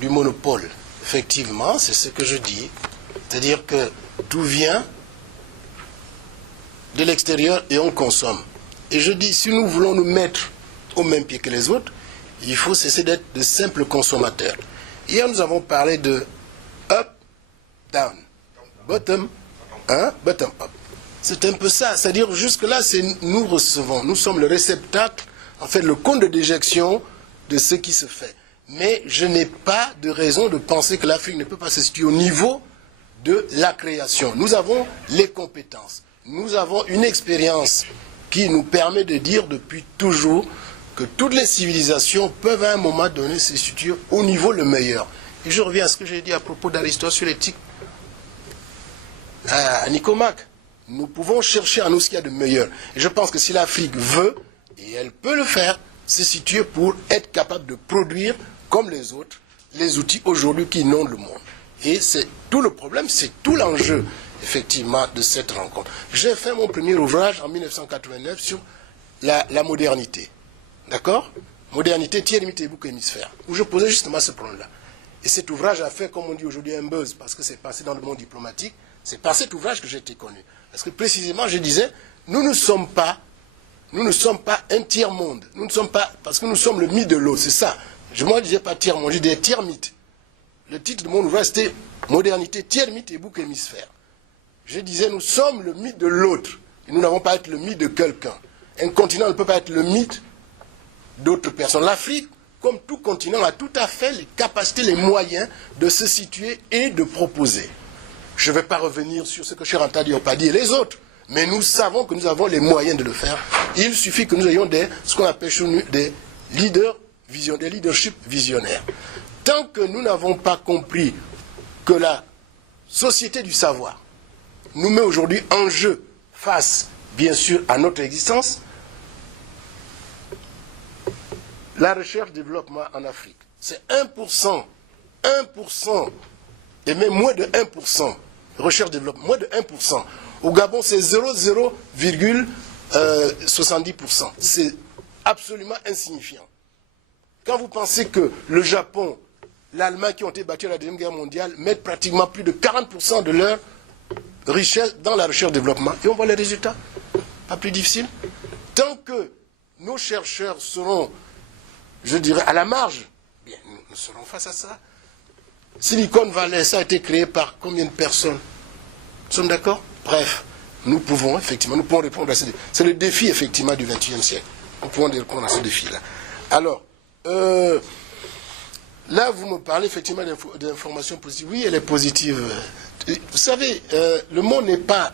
du monopole. Effectivement, c'est ce que je dis. C'est-à-dire que tout vient de l'extérieur et on consomme. Et je dis, si nous voulons nous mettre au même pied que les autres, il faut cesser d'être de simples consommateurs. Hier, nous avons parlé de up, down, bottom, bottom up. C'est un peu ça. C'est-à-dire, jusque-là, nous recevons. Nous sommes le réceptacle, en fait, le compte de déjection de ce qui se fait. Mais je n'ai pas de raison de penser que l'Afrique ne peut pas se situer au niveau de la création. Nous avons les compétences. Nous avons une expérience qui nous permet de dire depuis toujours que toutes les civilisations peuvent à un moment donné se situer au niveau le meilleur. Et je reviens à ce que j'ai dit à propos d'Aristote sur l'éthique à Nicomaque. Nous pouvons chercher en nous ce qu'il y a de meilleur. Et je pense que si l'Afrique veut, et elle peut le faire, se situer pour être capable de produire, comme les autres, les outils aujourd'hui qui inondent le monde. Et c'est tout le problème, c'est tout l'enjeu, effectivement, de cette rencontre. J'ai fait mon premier ouvrage en 1989 sur la modernité. D'accord? Modernité, tiers, limite et bouc hémisphère. Où je posais justement ce problème-là. Et cet ouvrage a fait, comme on dit aujourd'hui, un buzz, parce que c'est passé dans le monde diplomatique. C'est par cet ouvrage que j'ai été connu. Parce que précisément, je disais, nous ne sommes pas un tiers-monde. Nous ne sommes pas, parce que nous sommes le mythe de l'autre, c'est ça. Moi, je ne disais pas tiers-monde, je disais tiers-mythe. Le titre de mon ouvrage, c'était Modernité, tiers, mythe et bouc hémisphère. Je disais, nous sommes le mythe de l'autre. Et nous n'avons pas à être le mythe de quelqu'un. Un continent ne peut pas être le mythe d'autres personnes. L'Afrique, comme tout continent, a tout à fait les capacités, les moyens de se situer et de proposer. Je ne vais pas revenir sur ce que Cheranta Diopadi et les autres, mais nous savons que nous avons les moyens de le faire. Il suffit que nous ayons ce qu'on appelle chez nous des leadership visionnaires. Tant que nous n'avons pas compris que la société du savoir nous met aujourd'hui en jeu face, bien sûr, à notre existence, la recherche-développement en Afrique, c'est 1%, et même moins de 1%, recherche-développement, moins de 1%. Au Gabon, c'est 0,70%. C'est absolument insignifiant. Quand vous pensez que le Japon, l'Allemagne qui ont été battus à la Deuxième Guerre mondiale mettent pratiquement plus de 40% de leur richesse dans la recherche-développement, et on voit les résultats, pas plus difficile. Tant que nos chercheurs seront, je dirais, à la marge, bien, nous serons face à ça. Silicon Valley, ça a été créé par combien de personnes? Nous sommes d'accord? Bref, nous pouvons répondre à ce défi. C'est le défi, effectivement, du XXe siècle. Nous pouvons répondre à ce défi-là. Alors, là, vous me parlez effectivement d'informations positives. Oui, elle est positive. Vous savez, le monde n'est pas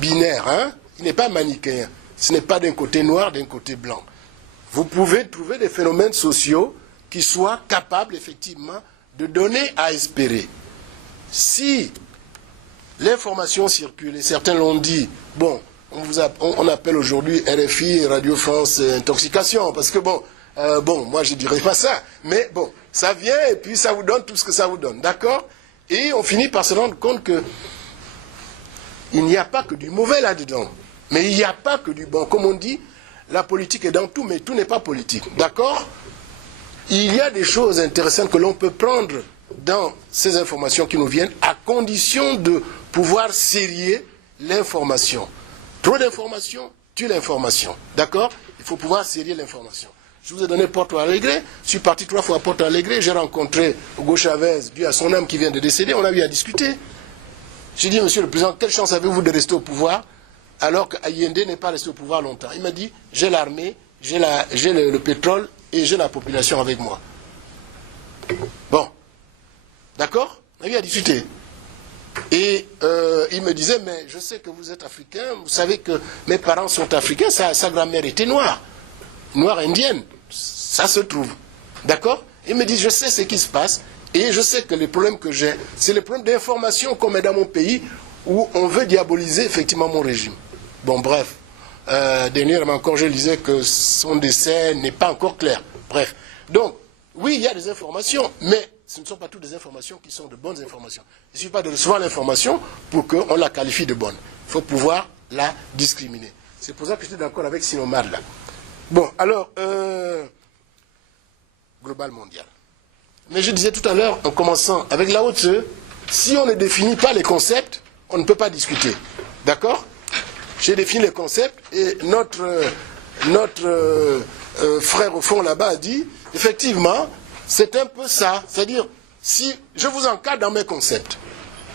binaire, hein? Il n'est pas manichéen. Ce n'est pas d'un côté noir, d'un côté blanc. Vous pouvez trouver des phénomènes sociaux qui soient capables, effectivement, de donner à espérer. Si l'information circule, et certains l'ont dit, bon, on appelle aujourd'hui RFI, Radio France Intoxication, parce que bon, moi je ne dirais pas ça, mais bon, ça vient et puis ça vous donne tout ce que ça vous donne, d'accord? Et on finit par se rendre compte que il n'y a pas que du mauvais là-dedans, mais il n'y a pas que du bon. Comme on dit, la politique est dans tout, mais tout n'est pas politique, d'accord? Il y a des choses intéressantes que l'on peut prendre dans ces informations qui nous viennent, à condition de pouvoir serrer l'information. Trop d'informations tue l'information. D'accord? Il faut pouvoir serrer l'information. Je vous ai donné Porto Alegre, je suis parti 3 fois à Porto Alegre, j'ai rencontré Hugo Chavez, Dieu à son âme qui vient de décéder, on a eu à discuter. J'ai dit, Monsieur le Président, quelle chance avez-vous de rester au pouvoir alors qu'Allende n'est pas resté au pouvoir longtemps? Il m'a dit, j'ai l'armée, j'ai le pétrole et j'ai la population avec moi. Bon. D'accord? On a eu à discuter. Et il me disait, mais je sais que vous êtes africain, vous savez que mes parents sont africains, sa grand-mère était noire indienne, ça se trouve. D'accord? Il me dit, je sais ce qui se passe, et je sais que les problèmes que j'ai, c'est les problèmes d'information qu'on met dans mon pays, où on veut diaboliser effectivement mon régime. Bon, bref. Dernièrement encore, je disais que son décès n'est pas encore clair. Bref. Donc, oui, il y a des informations, mais ce ne sont pas toutes des informations qui sont de bonnes informations. Il ne suffit pas de recevoir l'information pour qu'on la qualifie de bonne. Il faut pouvoir la discriminer. C'est pour ça que j'étais d'accord avec Sinomad là. Bon, alors, global mondial. Mais je disais tout à l'heure, en commençant avec la haute, si on ne définit pas les concepts, on ne peut pas discuter. D'accord? J'ai défini les concepts et notre frère au fond là-bas a dit, effectivement, c'est un peu ça. C'est-à-dire, si je vous encadre dans mes concepts,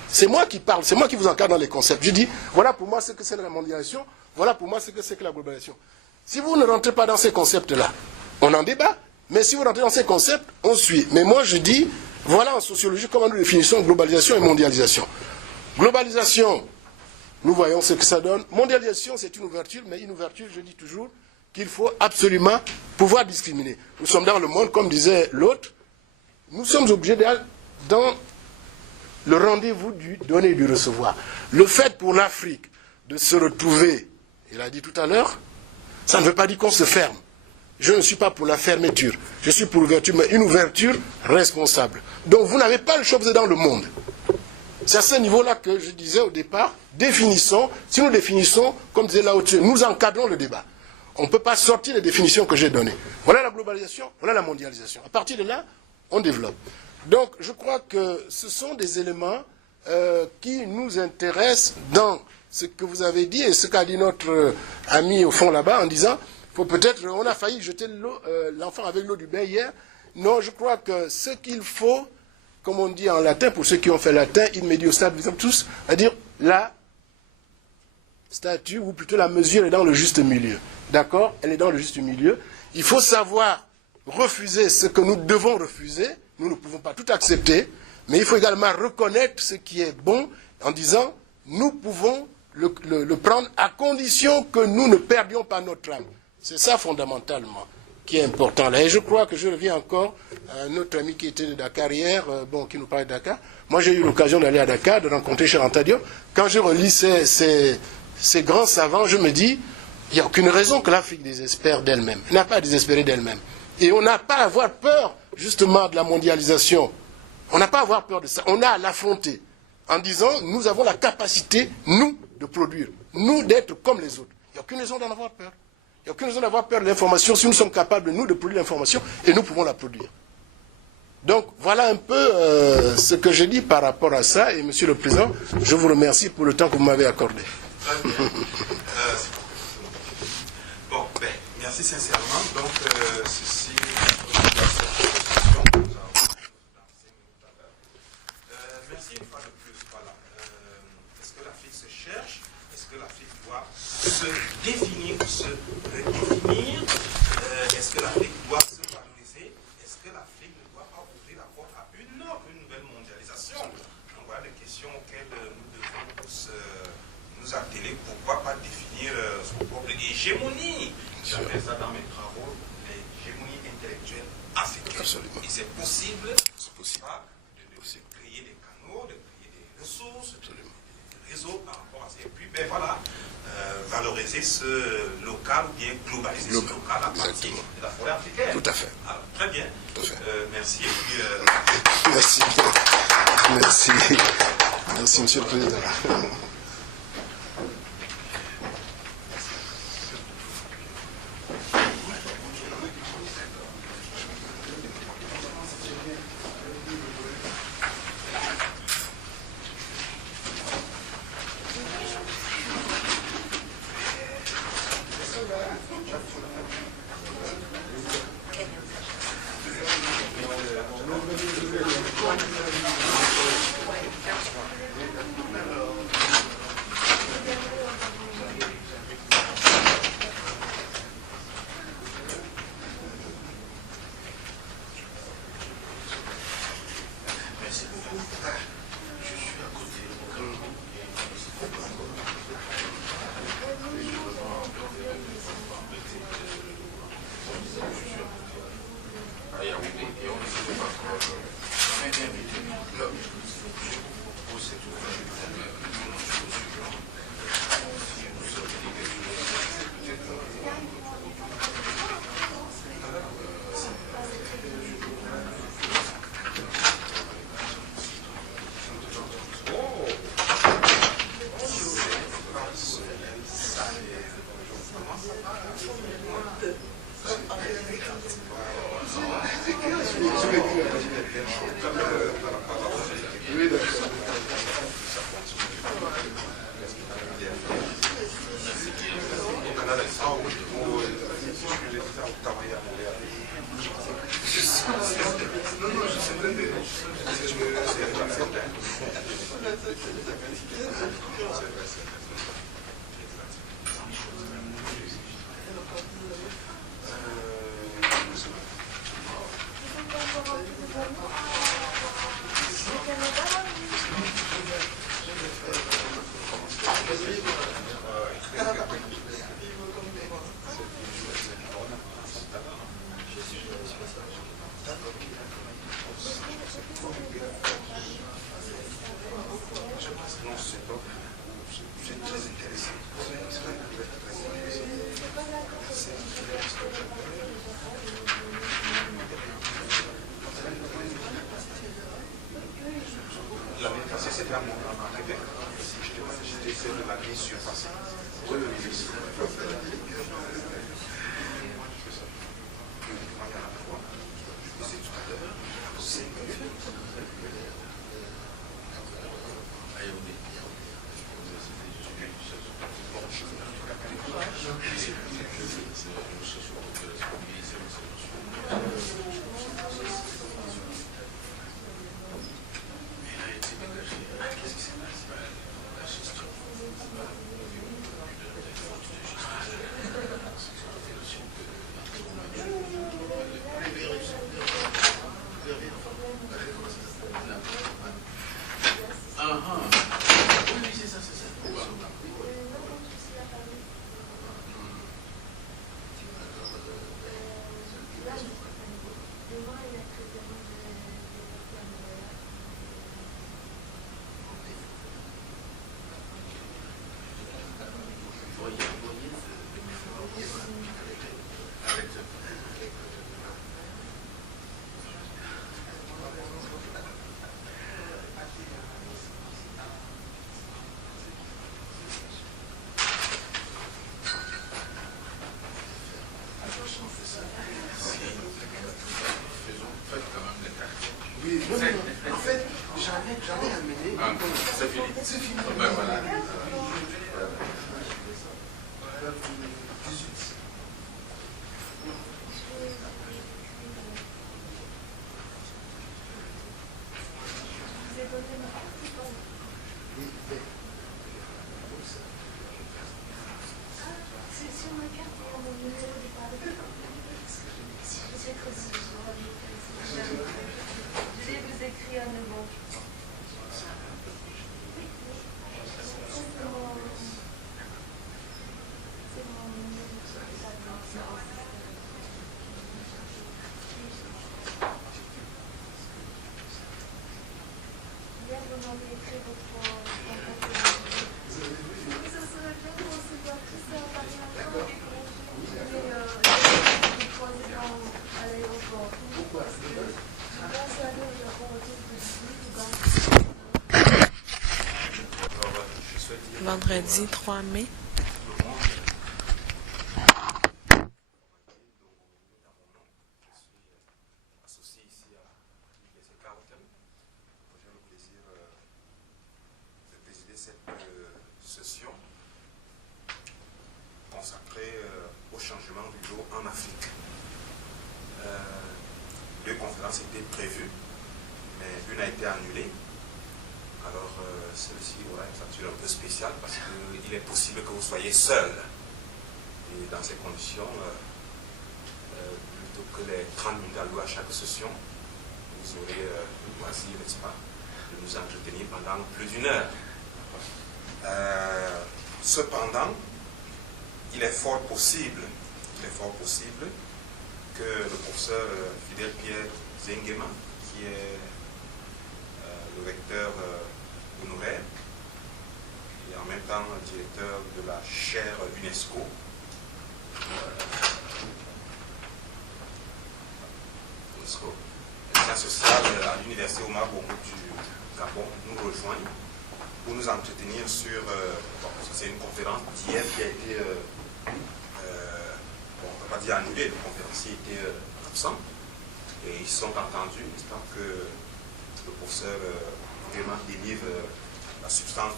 c'est moi qui parle, c'est moi qui vous encadre dans les concepts. Je dis, voilà pour moi ce que c'est la mondialisation, voilà pour moi ce que c'est que la globalisation. Si vous ne rentrez pas dans ces concepts-là, on en débat. Mais si vous rentrez dans ces concepts, on suit. Mais moi je dis, voilà en sociologie comment nous définissons globalisation et mondialisation. Globalisation, nous voyons ce que ça donne. Mondialisation, c'est une ouverture, mais une ouverture, je dis toujours, qu'il faut absolument pouvoir discriminer. Nous sommes dans le monde, comme disait l'autre, nous sommes obligés d'aller dans le rendez-vous du donner et du recevoir. Le fait pour l'Afrique de se retrouver, il a dit tout à l'heure, ça ne veut pas dire qu'on se ferme. Je ne suis pas pour la fermeture, je suis pour l'ouverture, mais une ouverture responsable. Donc vous n'avez pas le choix, vous êtes dans le monde. C'est à ce niveau-là que je disais au départ, définissons, si nous définissons, comme disait Lao Tzu, nous encadrons le débat. On ne peut pas sortir les définitions que j'ai données. Voilà la globalisation, voilà la mondialisation. À partir de là, on développe. Donc, je crois que ce sont des éléments qui nous intéressent dans ce que vous avez dit et ce qu'a dit notre ami au fond là-bas en disant, faut peut-être, on a failli jeter l'enfant avec l'eau du bain hier. Non, je crois que ce qu'il faut, comme on dit en latin, pour ceux qui ont fait latin, in medio stat tous, c'est-à-dire la statue, ou plutôt la mesure est dans le juste milieu. D'accord? Elle est dans le juste milieu. Il faut savoir refuser ce que nous devons refuser. Nous ne pouvons pas tout accepter, mais il faut également reconnaître ce qui est bon en disant, nous pouvons le prendre à condition que nous ne perdions pas notre âme. C'est ça fondamentalement qui est important là. Et je crois que je reviens encore à un autre ami qui était de Dakar hier, qui nous parlait de Dakar. Moi j'ai eu l'occasion d'aller à Dakar, de rencontrer Cheikh Anta Diop. Quand je relis ces grands savants, je me dis, il n'y a aucune raison que l'Afrique désespère d'elle-même. Elle n'a pas à désespérer d'elle-même. Et on n'a pas à avoir peur justement de la mondialisation. On n'a pas à avoir peur de ça. On a à l'affronter en disant, nous avons la capacité, nous, de produire. Nous, d'être comme les autres. Il n'y a aucune raison d'en avoir peur. Il n'y a aucune raison d'avoir peur de l'information si nous sommes capables, nous, de produire l'information et nous pouvons la produire. Donc, voilà un peu ce que je dis par rapport à ça. Et Monsieur le Président, je vous remercie pour le temps que vous m'avez accordé. Très bien. Bon, ben, merci sincèrement. Donc, ceci, merci une fois de plus. Voilà. Est-ce que l'Afrique se cherche? Est-ce que l'Afrique doit se définir ou se redéfinir? Est-ce que l'Afrique doit se valoriser? Est-ce que l'Afrique ne doit pas ouvrir la porte à une nouvelle mondialisation? Donc voilà des questions auxquelles nous devons tous nous atteler. Pourquoi pas définir son propre hégémonie? J'appelle ça dans mes travaux l'hégémonie intellectuelle africaine. Absolument. Et c'est possible possible. De créer des canaux, de créer des ressources, Absolument. des réseaux par rapport à ça. Et puis, ben voilà, valoriser ce local ou bien globaliser ce local à partir Exactement. de la forêt africaine. Tout à fait. Alors, très bien. Tout à fait. Merci. Et puis, Merci. Merci. Merci, Monsieur le Président. En fait, j'en ai amené. C'est fini. C'est fini. Ben voilà. C'est sur ma carte, il y a mon numéro du parc. Je vais vous écrire un numéro. demandé écrire votre oui, ça serait bien de recevoir tout ça par exemple et congés déposer à l'aéroport. Parce que je pense aller au Japon autour de 18 ou 20. Alors, je souhaite dire Vendredi 3 mai. tout le monde. Je suis associé ici à l'UPC Carleton. J'ai le plaisir de présider cette session consacrée au changement du lot en Afrique. Deux conférences étaient prévues, mais une a été annulée. Alors, celle-ci aura une stature un peu spéciale parce qu'il est possible que vous soyez seul. Et dans ces conditions, plutôt que les 30 minutes allouées à chaque session, vous aurez le loisir, n'est-ce pas, de nous entretenir pendant plus d'une heure. Cependant, il est fort possible que le professeur Fidel Pierre Zengema, qui est le recteur honoraire et en même temps directeur de la chaire UNESCO, les sciences sociales à l'université Omar Bongo du Gabon, nous rejoignent pour nous entretenir sur, c'est une conférence d'hier qui a été, on ne peut pas dire annulée, le conférencier était absent, et ils sont entendus, tant que le professeur vraiment délivre la substance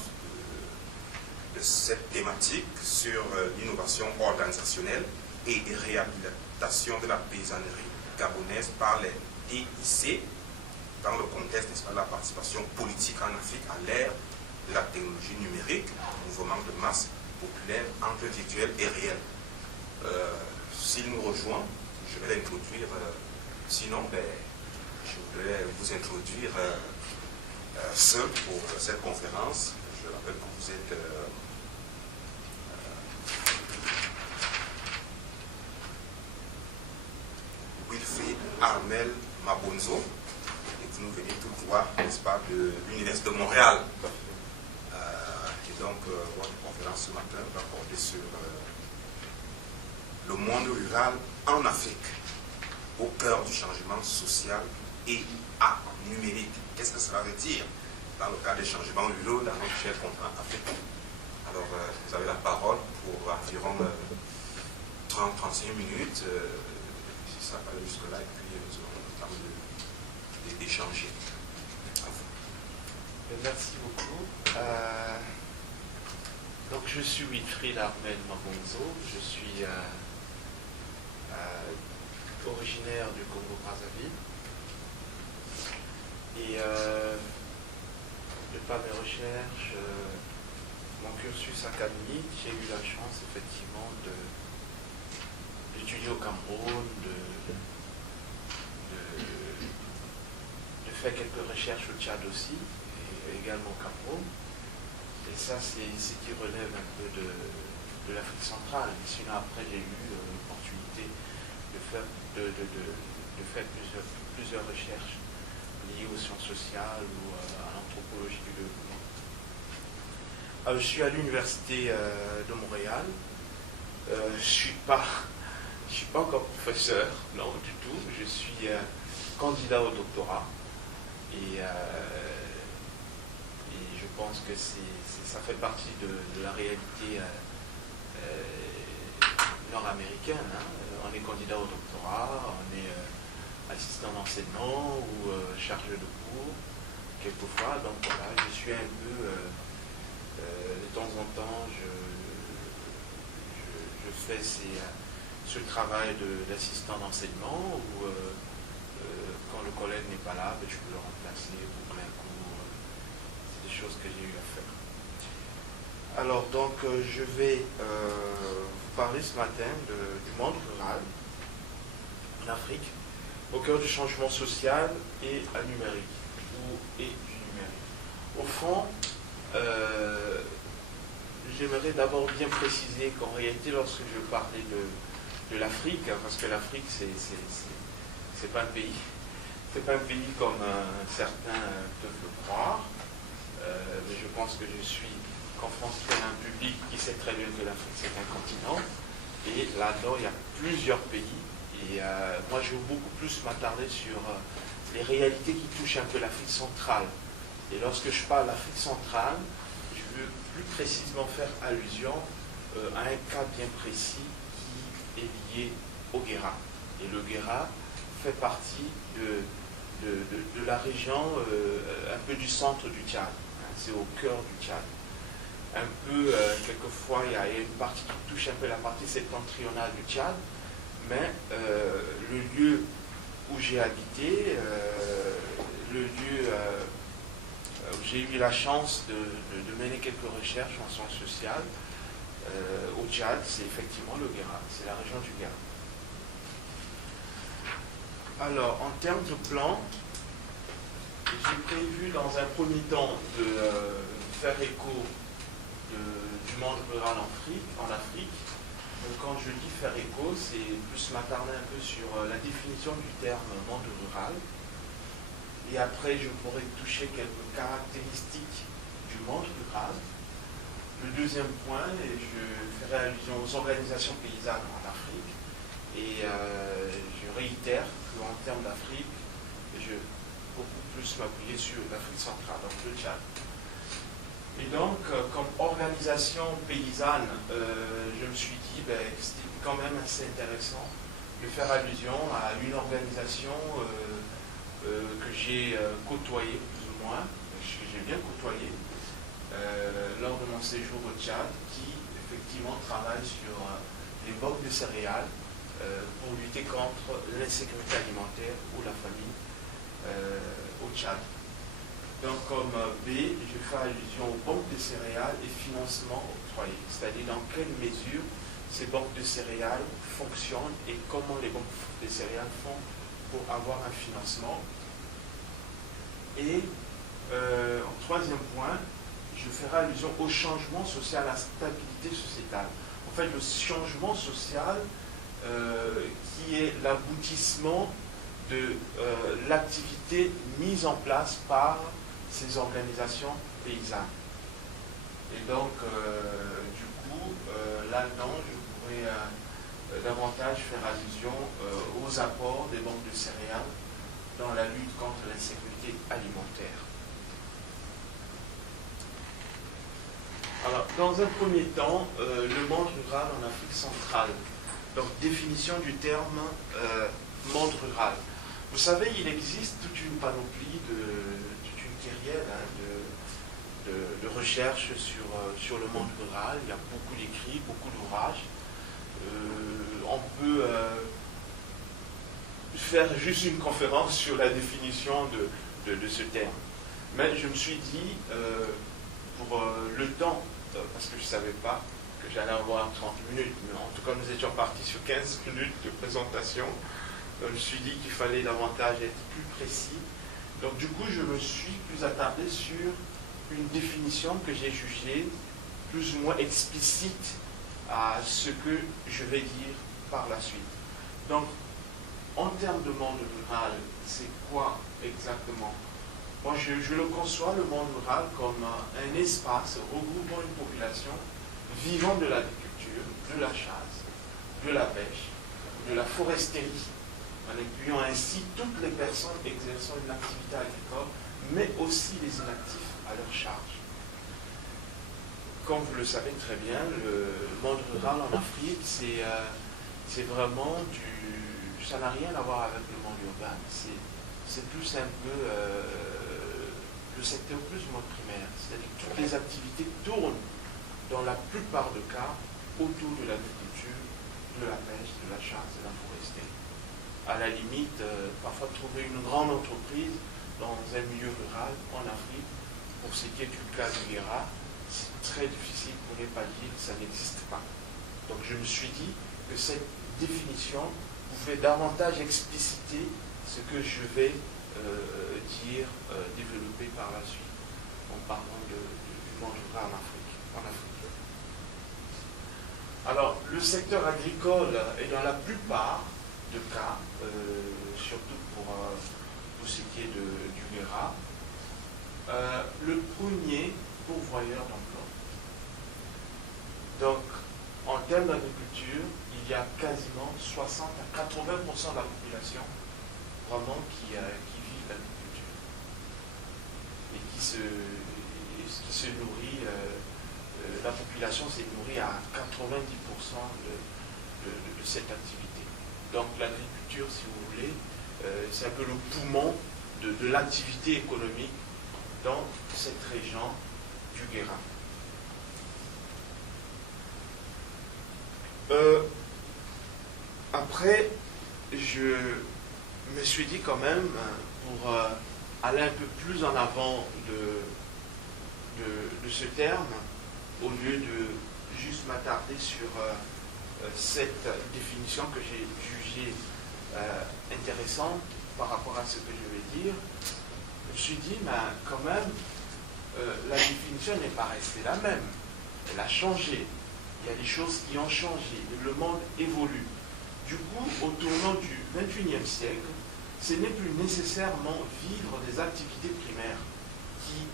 de cette thématique sur l'innovation organisationnelle et réhabilitation de la paysannerie gabonaise par les TIC dans le contexte, n'est-ce pas, de la participation politique en Afrique à l'ère de la technologie numérique, mouvement de masse populaire entre virtuel et réel. S'il nous rejoint, je vais l'introduire. Sinon, je voudrais vous introduire seul pour cette conférence. Je rappelle que vous êtes Wilfried Armel Mabonzo et que nous venez tout droit, n'est-ce pas, de l'Université de Montréal. Et donc, votre conférence ce matin va porter sur le monde rural en Afrique, au cœur du changement social et numérique. Qu'est-ce que cela veut dire dans le cas des changements ruraux dans notre cher continent africain? Alors, vous avez la parole pour environ 30-35 minutes, si ça va jusque-là, et puis nous aurons le temps d'échanger. Merci beaucoup. Donc, je suis Wilfried Armel Mabonzo, je suis originaire du Congo-Brazzaville. Et de par mes recherches, mon cursus académique, j'ai eu la chance effectivement d'étudier au Cameroun, de faire quelques recherches au Tchad aussi, et également au Cameroun. Et ça, c'est ce qui relève un peu de l'Afrique centrale. Sinon, après, j'ai eu l'opportunité de faire plusieurs recherches liées aux sciences sociales ou à l'anthropologie du développement. Je suis à l'université de Montréal. Je ne suis pas encore professeur, non du tout. Je suis candidat au doctorat et je pense que ça fait partie de la réalité nord-américaine. On est candidat au doctorat, on est assistant d'enseignement ou chargé de cours, quelquefois. Donc voilà, je suis un peu, de temps en temps, je fais ce travail d'assistant d'enseignement où quand le collègue n'est pas là, je peux le remplacer pour plein cours. C'est des choses que j'ai eu à faire. Alors donc je vais vous parler ce matin du monde rural en Afrique, au cœur du changement social et numérique, et du numérique. Au fond, j'aimerais d'abord bien préciser qu'en réalité, lorsque je parlais de l'Afrique, parce que l'Afrique, c'est pas un pays. C'est pas un pays comme certains peuvent le croire. pense que je suis confronté à un public qui sait très bien que l'Afrique c'est un continent. Et là-dedans, il y a plusieurs pays. Et moi, je veux beaucoup plus m'attarder sur les réalités qui touchent un peu l'Afrique centrale. Et lorsque je parle d'Afrique centrale, je veux plus précisément faire allusion à un cas bien précis qui est lié au Guéra. Et le Guéra fait partie de la région un peu du centre du Tchad. Hein, c'est au cœur du Tchad. Un peu, quelquefois, il y a une partie qui touche un peu la partie septentrionale du Tchad, mais le lieu où j'ai habité, le lieu où j'ai eu la chance de mener quelques recherches en sciences sociales au Tchad, c'est effectivement le Guéra, c'est la région du Guéra. Alors, en termes de plan, j'ai prévu dans un premier temps de faire écho du monde rural en Afrique. Donc, quand je dis faire écho, c'est plus m'attarder un peu sur la définition du terme monde rural. Et après, je pourrais toucher quelques caractéristiques du monde rural. Le deuxième point, je ferai allusion aux organisations paysannes en Afrique. Et je réitère qu'en termes d'Afrique, je vais beaucoup plus m'appuyer sur l'Afrique centrale, donc le Tchad. Et donc, comme organisation paysanne, je me suis dit que c'était quand même assez intéressant de faire allusion à une organisation que j'ai côtoyée plus ou moins, que j'ai bien côtoyée lors de mon séjour au Tchad, qui effectivement travaille sur les banques de céréales pour lutter contre l'insécurité alimentaire ou la famine au Tchad. Donc, comme B, je fais allusion aux banques de céréales et financements octroyés, c'est-à-dire dans quelle mesure ces banques de céréales fonctionnent et comment les banques de céréales font pour avoir un financement. Et en troisième point, je ferai allusion au changement social, à la stabilité sociétale. En fait, le changement social qui est l'aboutissement de l'activité mise en place par ces organisations paysannes. Et donc, du coup, là-dedans, je pourrais davantage faire allusion aux apports des banques de céréales dans la lutte contre l'insécurité alimentaire. Alors, dans un premier temps, le monde rural en Afrique centrale. Donc, définition du terme monde rural. Vous savez, il existe toute une panoplie, toute une kyrielle de recherches sur le monde rural. Il y a beaucoup d'écrits, beaucoup d'ouvrages. On peut faire juste une conférence sur la définition de ce terme. Mais je me suis dit, pour le temps, parce que je ne savais pas que j'allais avoir 30 minutes, mais en tout cas nous étions partis sur 15 minutes de présentation, je me suis dit qu'il fallait davantage être plus précis. Donc du coup, je me suis plus attardé sur une définition que j'ai jugée plus ou moins explicite à ce que je vais dire par la suite. Donc, en termes de monde rural, c'est quoi exactement? Moi, je le conçois, le monde rural, comme un espace regroupant une population vivant de l'agriculture, de la chasse, de la pêche, de la foresterie, en incluant ainsi toutes les personnes exerçant une activité agricole, mais aussi les inactifs à leur charge. Comme vous le savez très bien, le monde rural en Afrique, c'est vraiment ça n'a rien à voir avec le monde urbain, c'est plus un peu le secteur plus ou moins primaire, c'est-à-dire que toutes les activités tournent dans la plupart des cas autour de l'agriculture, de la pêche, de la chasse, de la foresterie. À la limite, parfois trouver une grande entreprise dans un milieu rural en Afrique, pour ce qui est du cas du Guéra, c'est très difficile pour ne pas dire que ça n'existe pas. Donc je me suis dit que cette définition pouvait davantage expliciter ce que je vais développer par la suite en parlant du monde rural en Afrique. Alors, le secteur agricole est dans la plupart des cas, surtout pour ce qui est du Guéra, le premier pourvoyeur d'emploi. Donc, en termes d'agriculture, il y a quasiment 60 à 80% de la population vraiment qui vit l'agriculture et qui se nourrit. La population s'est nourrie à 90% de cette activité. Donc l'agriculture, si vous voulez, c'est un peu le poumon de l'activité économique dans cette région du Guéra. Après, je me suis dit quand même, pour aller un peu plus en avant de ce terme, au lieu de juste m'attarder sur cette définition que j'ai jugée intéressante par rapport à ce que je vais dire, je me suis dit, quand même, la définition n'est pas restée la même. Elle a changé. Il y a des choses qui ont changé. Le monde évolue. Du coup, au tournant du XXIe siècle, ce n'est plus nécessairement vivre des activités primaires qui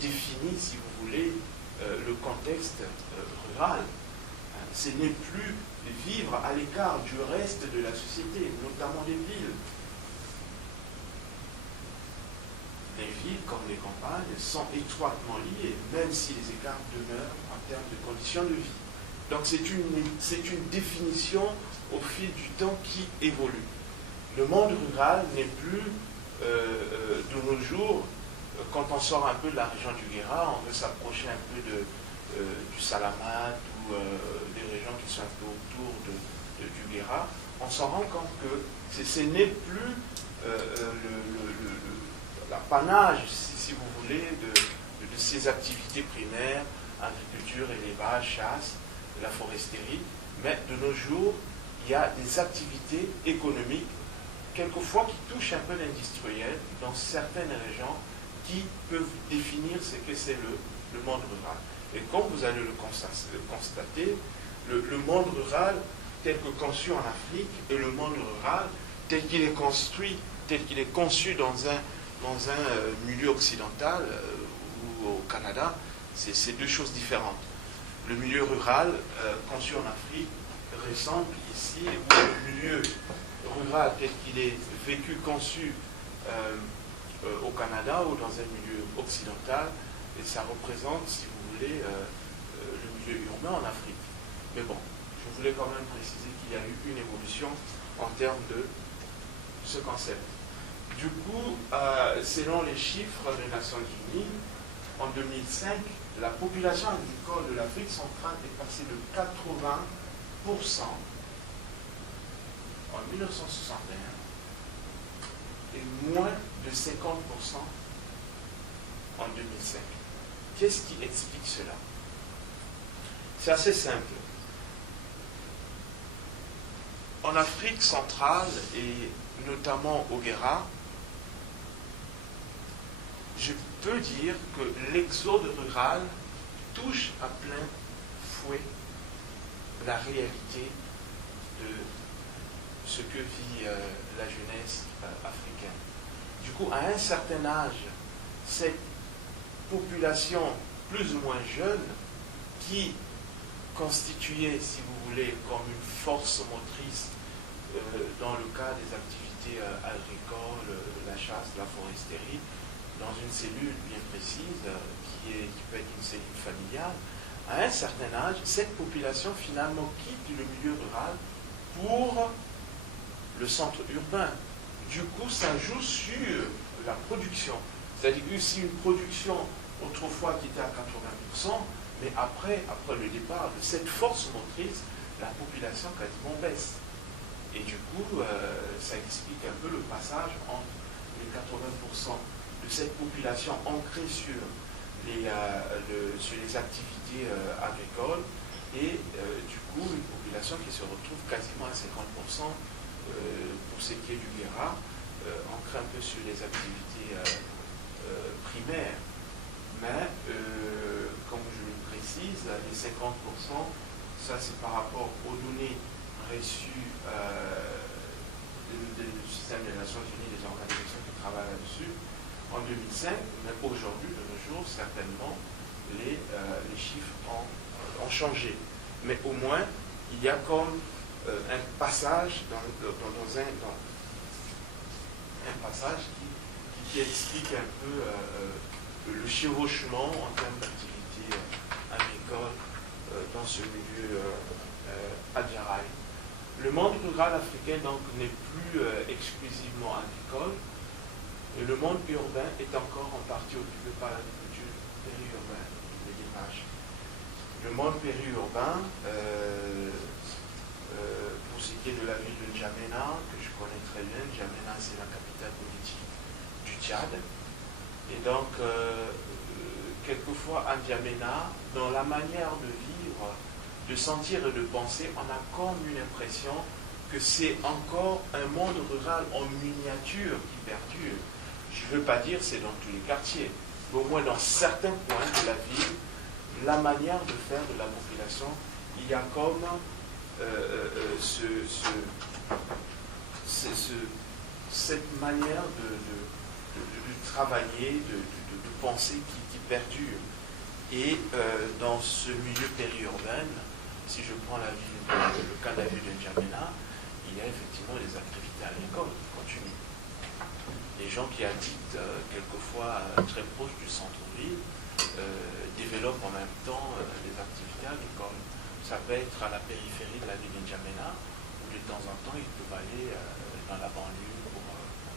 définissent, si vous voulez, le contexte rural. Ce n'est plus vivre à l'écart du reste de la société, notamment des villes. Les villes, comme les campagnes, sont étroitement liées, même si les écarts demeurent en termes de conditions de vie. Donc c'est une définition au fil du temps qui évolue. Le monde rural n'est plus, de nos jours, quand on sort un peu de la région du Guéra, on veut s'approcher un peu du Salamat ou des régions qui sont un peu autour du Guéra, on s'en rend compte que ce n'est plus l'apanage, si vous voulez, de ces activités primaires, agriculture, élevage, chasse, la foresterie, mais de nos jours, il y a des activités économiques, quelquefois qui touchent un peu l'industriel dans certaines régions, qui peuvent définir ce que c'est le monde rural. Et comme vous allez le constater, le monde rural tel que conçu en Afrique et le monde rural tel qu'il est construit, tel qu'il est conçu dans un milieu occidental ou au Canada, c'est deux choses différentes. Le milieu rural conçu en Afrique ressemble ici, ou le milieu rural tel qu'il est vécu, conçu au Canada ou dans un milieu occidental, et ça représente, si vous voulez, le milieu urbain en Afrique. Mais bon, je voulais quand même préciser qu'il y a eu une évolution en termes de ce concept. Du coup, selon les chiffres des Nations Unies, en 2005, la population agricole de l'Afrique centrale est passée de 80% en 1961 et moins de 50% en 2005. Qu'est-ce qui explique cela? C'est assez simple. En Afrique centrale et notamment au Guéra, je peux dire que l'exode rural touche à plein fouet la réalité de ce que vit la jeunesse africaine. Du coup, à un certain âge, cette population plus ou moins jeune qui constituait, si vous voulez, comme une force motrice dans le cas des activités agricoles, la chasse, la foresterie, dans une cellule bien précise, qui peut être une cellule familiale, à un certain âge, cette population finalement quitte le milieu rural pour le centre urbain. Du coup, ça joue sur la production. C'est-à-dire que si une production autrefois qui était à 80%, mais après le départ de cette force motrice, la population quasiment baisse. Et du coup, ça explique un peu le passage entre les 80% de cette population ancrée sur les activités agricoles et du coup une population qui se retrouve quasiment à 50% pour ce qui est du Guéra, ancrée un peu sur les activités primaires. Mais comme je le précise, les 50%, ça c'est par rapport aux données reçues du système des Nations Unies, des organisations qui travaillent là-dessus, en 2005, mais aujourd'hui, de nos jours, certainement, les chiffres ont changé. Mais au moins, il y a comme un passage un passage qui explique un peu le chevauchement en termes d'activité agricole dans ce milieu adjaraï. Le monde rural africain donc n'est plus exclusivement agricole, et le monde urbain est encore en partie occupé par l'agriculture périurbaine, de l'image. Le monde périurbain, pour ce qui est de la ville de N'Djamena, que je connais très bien, N'Djamena c'est la capitale politique du Tchad, et donc quelquefois à N'Djamena, dans la manière de vivre, de sentir et de penser, on a comme une impression que c'est encore un monde rural en miniature qui perdure. Je ne veux pas dire c'est dans tous les quartiers, mais au moins dans certains points de la ville, la manière de faire de la population, il y a comme cette manière de travailler, de penser qui perdure. Et dans ce milieu périurbain, si je prends le cas de la ville de N'Djamena, il y a effectivement des activités agricoles qui continuent. Les gens qui habitent quelquefois très proches du centre-ville développent en même temps des activités agricoles. Ça peut être à la périphérie de la ville de N'Djamena, où de temps en temps ils peuvent aller dans la banlieue pour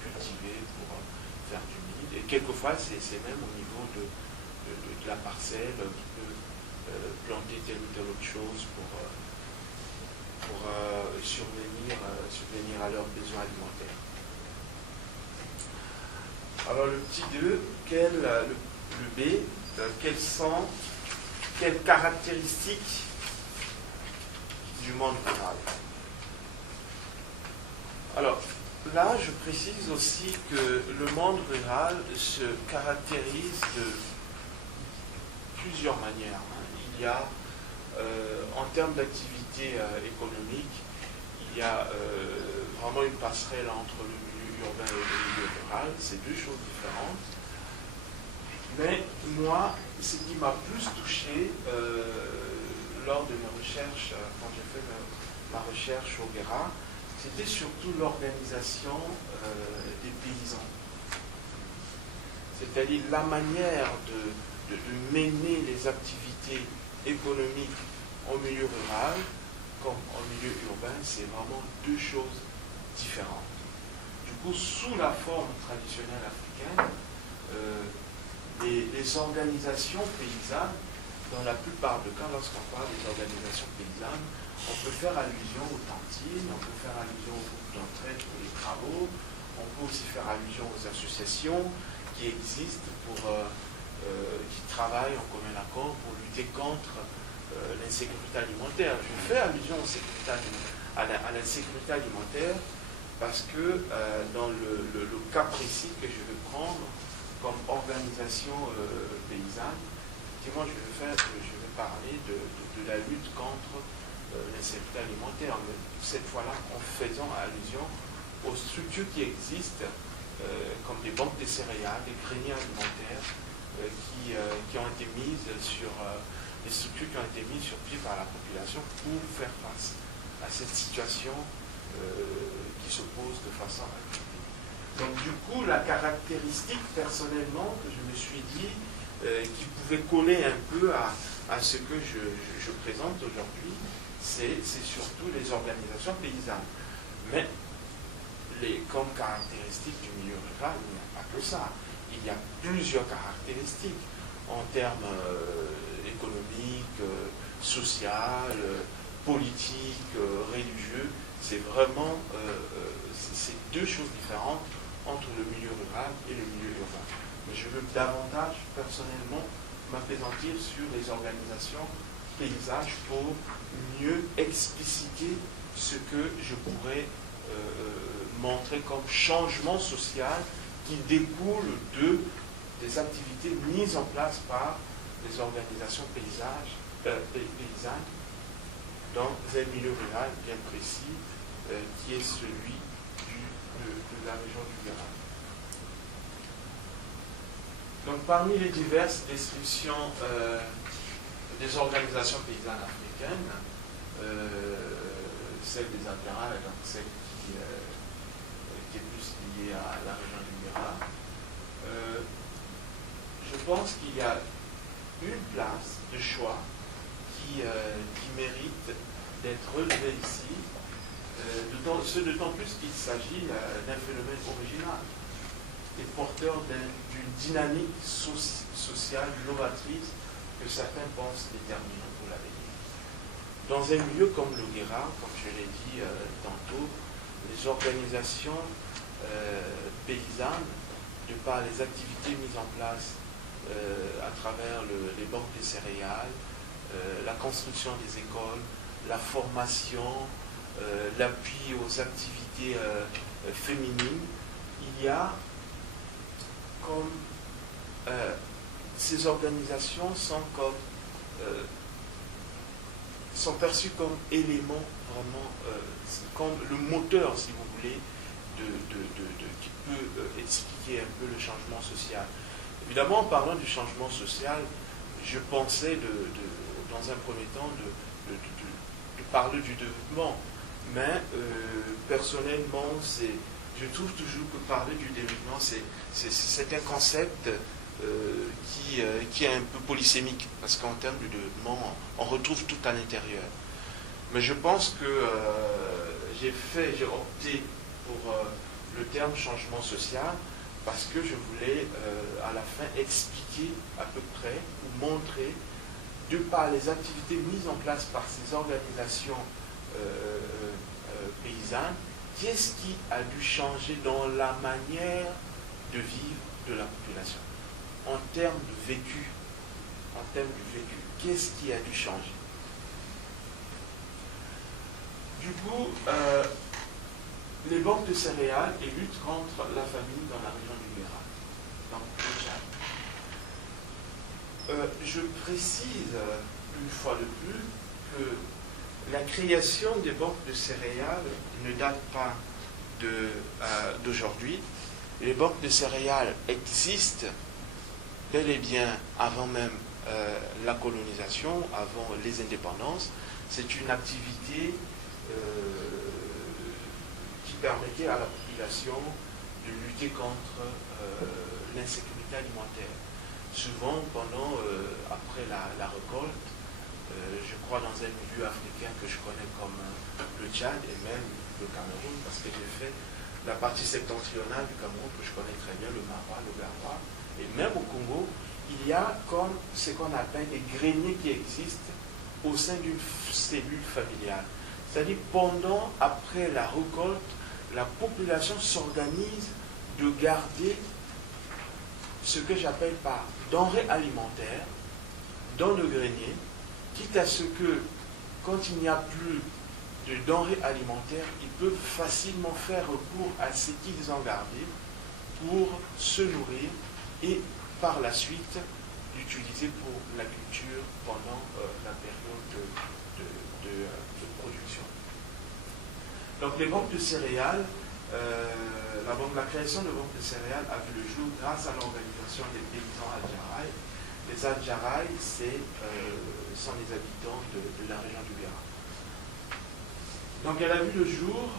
cultiver, pour faire du mil. Et quelquefois c'est même au niveau de la parcelle qui peut planter telle ou telle autre chose pour survenir à leurs besoins alimentaires. Alors le petit 2, le B, quelles caractéristiques du monde rural? Alors là, je précise aussi que le monde rural se caractérise de plusieurs manières. Il y a, en termes d'activité économique, il y a vraiment une passerelle entre le milieu urbain et le milieu rural. C'est deux choses différentes. Mais moi, ce qui m'a plus touché lors de mes recherches, quand j'ai fait ma recherche au Guéra, c'était surtout l'organisation des paysans. C'est-à-dire la manière de mener les activités économiques en milieu rural comme en milieu urbain, c'est vraiment deux choses différentes. Du coup, sous la forme traditionnelle africaine, les organisations paysannes, dans la plupart des cas, lorsqu'on parle des organisations paysannes, on peut faire allusion aux tantines, on peut faire allusion aux groupes d'entraide pour les travaux, on peut aussi faire allusion aux associations qui existent qui travaillent en commun accord pour lutter contre l'insécurité alimentaire. Je fais allusion à l'insécurité alimentaire parce que dans le cas précis que je vais prendre comme organisation paysanne, effectivement, je vais parler de la lutte contre l'insécurité alimentaire, mais cette fois-là en faisant allusion aux structures qui existent, comme des banques de céréales, des greniers alimentaires, qui ont été mises sur des structures qui ont été mises sur pied par la population pour faire face à cette situation qui se pose de façon accrue. Donc du coup, la caractéristique personnellement que je me suis dit qui pouvait coller un peu à ce que je présente aujourd'hui, c'est surtout les organisations paysannes. Mais comme caractéristique du milieu rural, il n'y a pas que ça. Il y a plusieurs caractéristiques en termes économiques, sociales, politiques, religieux. C'est vraiment c'est deux choses différentes entre le milieu rural et le milieu urbain. Mais je veux davantage, personnellement, m'appesantir sur les organisations paysages pour mieux expliciter ce que je pourrais montrer comme changement social qui découle des activités mises en place par les organisations paysannes dans un milieu rural bien précis qui est celui de la région du Guéra. Donc parmi les diverses descriptions des organisations paysannes africaines, celle des Adjara, donc celle qui est plus liée à la région du Guéra, je pense qu'il y a une place de choix qui mérite d'être relevée ici, d'autant plus qu'il s'agit d'un phénomène original et porteur d'une dynamique sociale novatrice que certains pensent déterminante pour l'avenir. Dans un milieu comme le Guéra, comme je l'ai dit tantôt, les organisations paysannes, de par les activités mises en place à travers les banques de céréales, la construction des écoles, la formation, l'appui aux activités féminines, il y a comme ces organisations sont perçues comme éléments vraiment, comme le moteur, si vous voulez, qui peut expliquer un peu le changement social. Évidemment, en parlant du changement social, je pensais dans un premier temps de parler du développement, mais personnellement, je trouve toujours que parler du développement, c'est un concept qui est un peu polysémique, parce qu'en termes de développement, on retrouve tout à l'intérieur. Mais je pense que j'ai opté pour le terme changement social, parce que je voulais à la fin expliquer à peu près, ou montrer, de par les activités mises en place par ces organisations paysannes, qu'est-ce qui a dû changer dans la manière de vivre de la population. En termes de vécu, qu'est-ce qui a dû changer? Du coup, les banques de céréales et lutte contre la famine dans la région du Guéra, donc le Tchad. Je précise une fois de plus que la création des banques de céréales ne date pas d'aujourd'hui. Les banques de céréales existent bel et bien avant même la colonisation, avant les indépendances. C'est une activité qui permettait à la population de lutter contre l'insécurité alimentaire. Souvent, après la récolte, je crois dans un milieu africain que je connais comme le Tchad et même le Cameroun, parce que j'ai fait la partie septentrionale du Cameroun que je connais très bien, le Mara, le Garwa, et même au Congo, il y a comme ce qu'on appelle des greniers qui existent au sein d'une cellule familiale. C'est-à-dire après la récolte, la population s'organise de garder ce que j'appelle par denrées alimentaires dans le grenier, quitte à ce que, quand il n'y a plus de denrées alimentaires, ils peuvent facilement faire recours à ce qu'ils ont gardé pour se nourrir et par la suite l'utiliser pour la culture pendant la période de production. Donc les banques de céréales, la création de banques de céréales a vu le jour grâce à l'organisation des paysans Adjaraï. Les Adjaraï, sont les habitants de la région du Guéra. Donc elle a vu le jour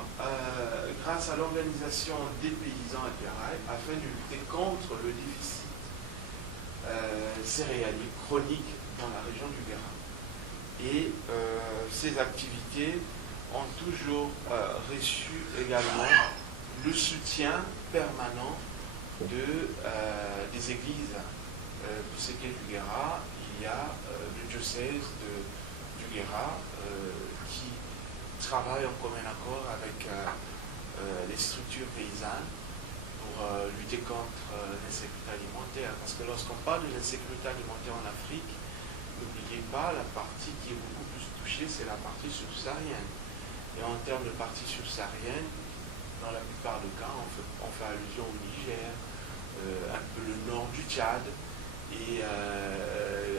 grâce à l'organisation des paysans Adjaraï afin de lutter contre le déficit céréalier chronique dans la région du Guéra. Et ces activités ont toujours reçu également le soutien permanent des églises. Pour ce qui est du Guéra, il y a le diocèse du Guéra qui travaille en commun accord avec les structures paysannes pour lutter contre l'insécurité alimentaire. Parce que lorsqu'on parle de l'insécurité alimentaire en Afrique, n'oubliez pas, la partie qui est beaucoup plus touchée, c'est la partie subsaharienne. Et en termes de partie subsaharienne, dans la plupart des cas, on fait allusion au Niger, un peu le nord du Tchad, et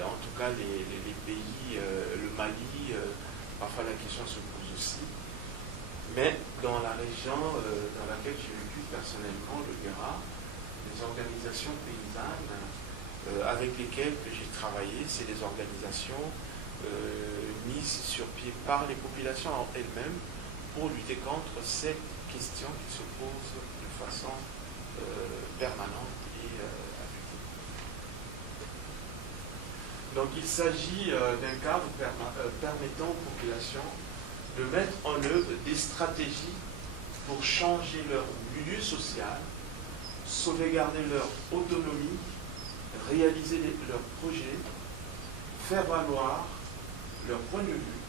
en tout cas les pays, le Mali, parfois la question se pose aussi. Mais dans la région dans laquelle j'ai vécu personnellement, le Guéra, les organisations paysannes avec lesquelles j'ai travaillé, c'est des organisations mises sur pied par les populations elles-mêmes pour lutter contre cette question qui se pose de façon permanente et affective. Donc il s'agit d'un cadre permettant aux populations de mettre en œuvre des stratégies pour changer leur milieu social, sauvegarder leur autonomie, réaliser leurs projets, faire valoir leur point de vue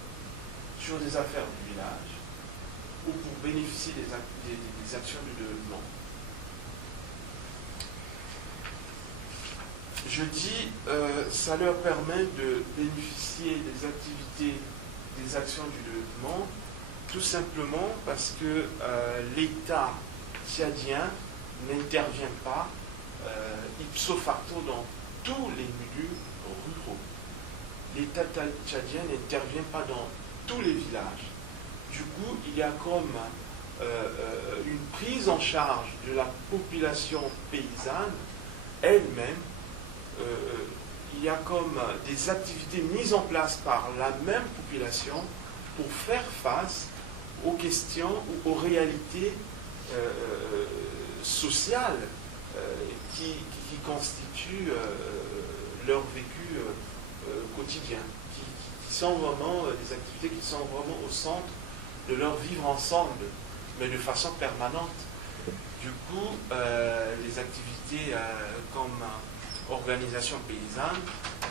sur des affaires du village ou pour bénéficier des actions de développement. Je dis, ça leur permet de bénéficier des activités, des actions du développement, tout simplement parce que l'État tchadien n'intervient pas ipso facto dans tous les milieux ruraux. L'État tchadien n'intervient pas dans tous les villages. Du coup, il y a comme une prise en charge de la population paysanne elle-même. Il y a comme des activités mises en place par la même population pour faire face aux questions ou aux réalités sociales qui constituent leur vécu quotidien, qui sont vraiment des activités qui sont vraiment au centre de leur vivre ensemble, mais de façon permanente. Du coup, les activités comme organisation paysanne,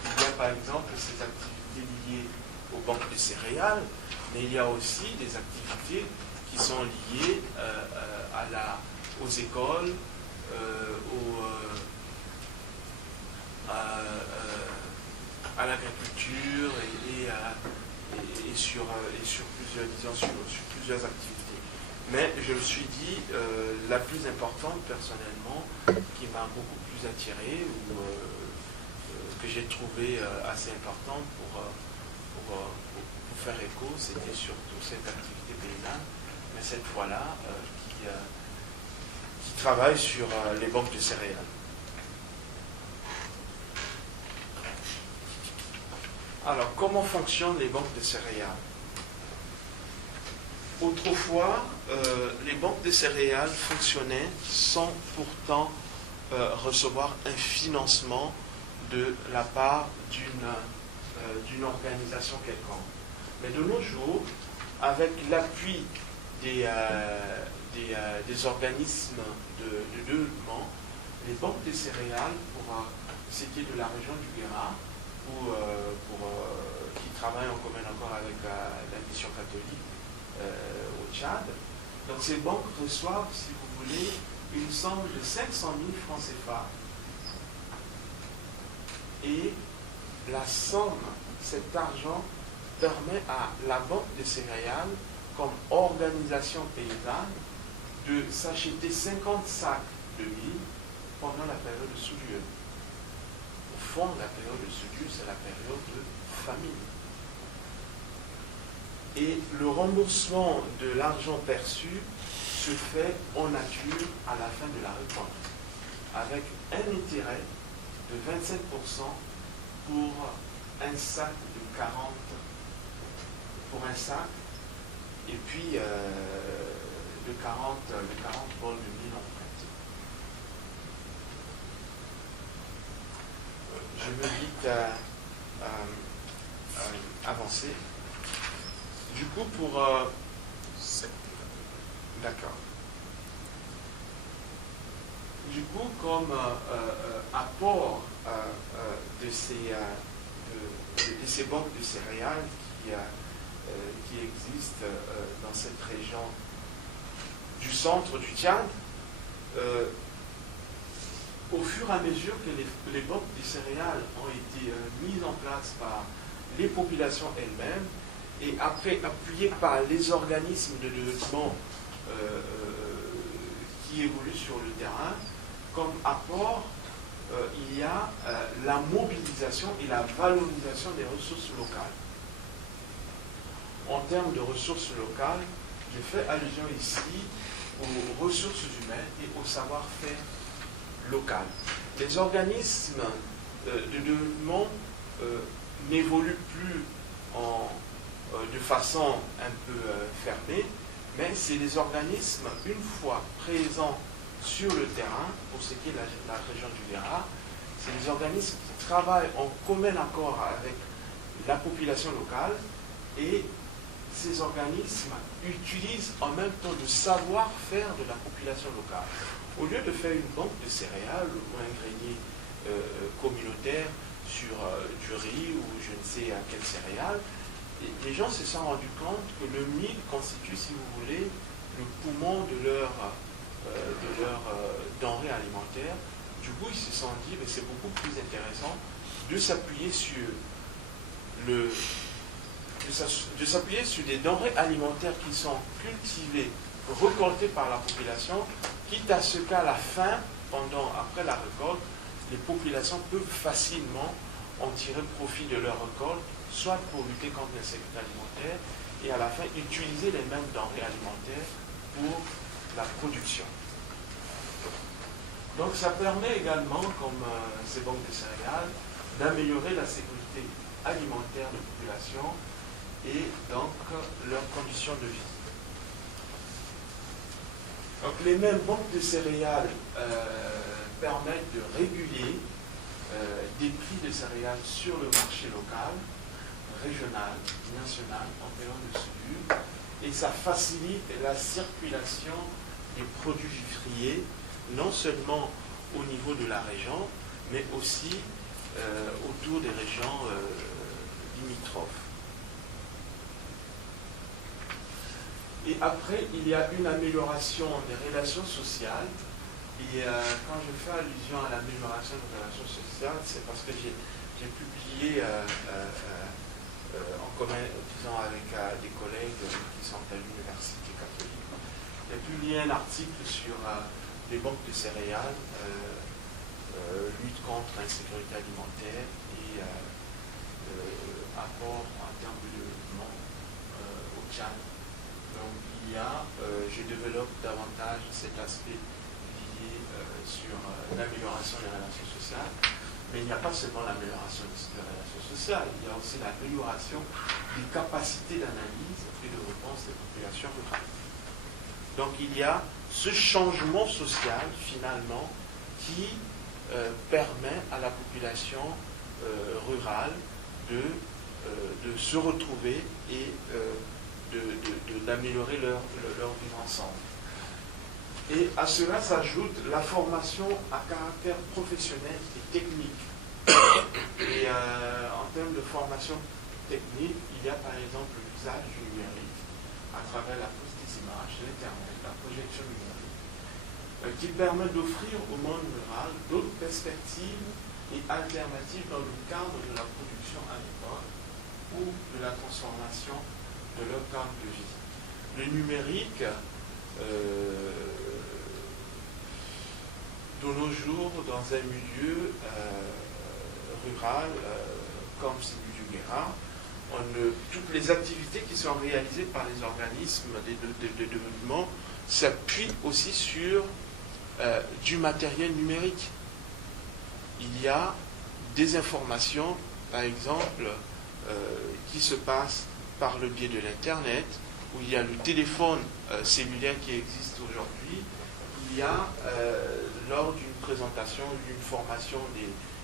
il y a par exemple ces activités liées aux banques de céréales, mais il y a aussi des activités qui sont liées aux écoles, à l'agriculture et sur plusieurs, disons, sur plusieurs activités. Mais je me suis dit, la plus importante personnellement, qui m'a beaucoup plus attiré, ou que j'ai trouvé assez importante pour faire écho, c'était surtout cette activité paysanne, mais cette fois-là, qui travaille sur les banques de céréales. Alors, comment fonctionnent les banques de céréales? Autrefois, les banques de céréales fonctionnaient sans pourtant recevoir un financement de la part d'une organisation quelconque. Mais de nos jours, avec l'appui des organismes de développement, les banques de céréales, pour ce qui est de la région du Guéra, qui travaillent en commun encore avec la mission catholique au Tchad. Donc ces banques reçoivent, si vous voulez, une somme de 500 000 francs CFA. Et la somme, cet argent, permet à la banque de céréales, comme organisation paysanne, de s'acheter 50 sacs de mil pendant la période de soudure. Au fond, la période de soudure, c'est la période de famine. Et le remboursement de l'argent perçu se fait en nature à la fin de la récolte, avec un intérêt de 25% pour un sac de 40, pour un sac, et puis de 40 bols de mil en fait. Je me vite avancer. Du coup, pour... D'accord. Du coup, comme apport de ces banques de céréales qui existent dans cette région du centre du Tchad, au fur et à mesure que les banques de céréales ont été mises en place par les populations elles-mêmes, et après appuyées par les organismes de développement qui évoluent sur le terrain, comme apport, il y a la mobilisation et la valorisation des ressources locales. En termes de ressources locales, je fais allusion ici aux ressources humaines et au savoir-faire local. Les organismes de développement n'évolue plus de façon un peu fermée, mais c'est des organismes, une fois présents sur le terrain, pour ce qui est la région du Vera, c'est des organismes qui travaillent en commun accord avec la population locale, et ces organismes utilisent en même temps le savoir-faire de la population locale. Au lieu de faire une banque de céréales ou un grenier communautaire sur du riz ou je ne sais à quelle céréale, les gens se sont rendus compte que le mil constitue, si vous voulez, le poumon de leur denrées alimentaires. Du coup, ils se sont dit que c'est beaucoup plus intéressant de s'appuyer sur des denrées alimentaires qui sont cultivées, récoltées par la population, quitte à ce qu'à la fin, après la récolte, les populations peuvent facilement en tirer profit de leur récolte, soit pour lutter contre l'insécurité alimentaire, et à la fin utiliser les mêmes denrées alimentaires pour la production. Donc ça permet également, comme ces banques de céréales, d'améliorer la sécurité alimentaire de la population et donc leurs conditions de vie. Donc les mêmes banques de céréales permettent de réguler des prix de céréales sur le marché local, régional, national, en période de soudure, et ça facilite la circulation des produits vivriers, non seulement au niveau de la région, mais aussi autour des régions limitrophes. Et après, il y a une amélioration des relations sociales. Et quand je fais allusion à l'amélioration des relations sociales, c'est parce que j'ai publié en commun, disons, avec des collègues qui sont à l'Université catholique, j'ai publié un article sur les banques de céréales, lutte contre l'insécurité alimentaire et apport en termes de développement au Tchad. Donc je développe davantage cet aspect lié sur l'amélioration des relations sociales, mais il n'y a pas seulement l'amélioration des relations sociales, il y a aussi l'amélioration des capacités d'analyse et de réponse des populations rurales. Donc il y a ce changement social finalement qui permet à la population rurale de se retrouver et d'améliorer leur vivre ensemble. Et à cela s'ajoute la formation à caractère professionnel et technique. Et en termes de formation technique, il y a par exemple l'usage du numérique à travers la prise des images, l'Internet, la projection numérique, qui permet d'offrir au monde rural d'autres perspectives et alternatives dans le cadre de la production agricole ou de la transformation de leur cadre de vie. Le numérique, de nos jours, dans un milieu rural comme celui du Guéra, toutes les activités qui sont réalisées par les organismes de développement s'appuient aussi sur du matériel numérique. Il y a des informations, par exemple, qui se passent par le biais de l'Internet, où il y a le téléphone cellulaire qui existe aujourd'hui. Il y a, lors d'une présentation, d'une formation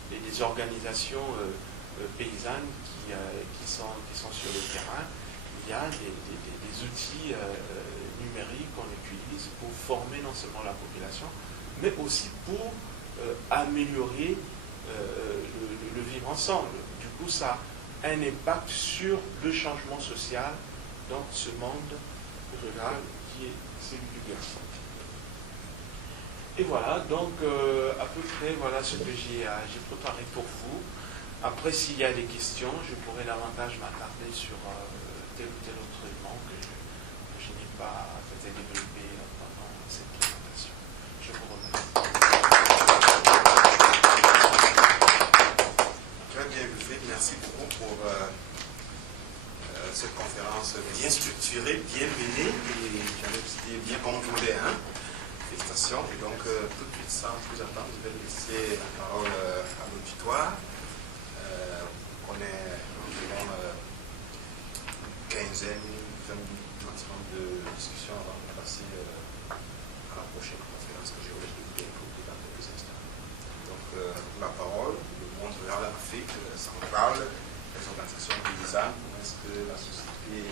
des organisations paysannes qui sont sur le terrain, il y a des outils numériques qu'on utilise pour former non seulement la population, mais aussi pour améliorer le vivre ensemble. Du coup, ça a un impact sur le changement social dans ce monde rural qui est celui du Guéra. Et voilà, donc à peu près voilà ce que j'ai préparé pour vous. Après, s'il y a des questions, je pourrais davantage m'attarder sur tel ou tel autre élément que je n'ai pas peut-être développé pendant cette présentation. Je vous remercie. Très bien, Wilfried, merci beaucoup pour cette conférence bien structurée, bien menée et j'allais dire bien contrôlée. Félicitations. Et donc, tout de suite, sans plus attendre, je vais laisser la parole à l'auditoire. On est environ une quinzaine, 20 minutes maximum de discussion avant de passer à la prochaine conférence que j'ai organisée pour dans quelques instants. Donc, la parole, le monde rural en Afrique centrale, les organisations paysannes, comment est-ce que la société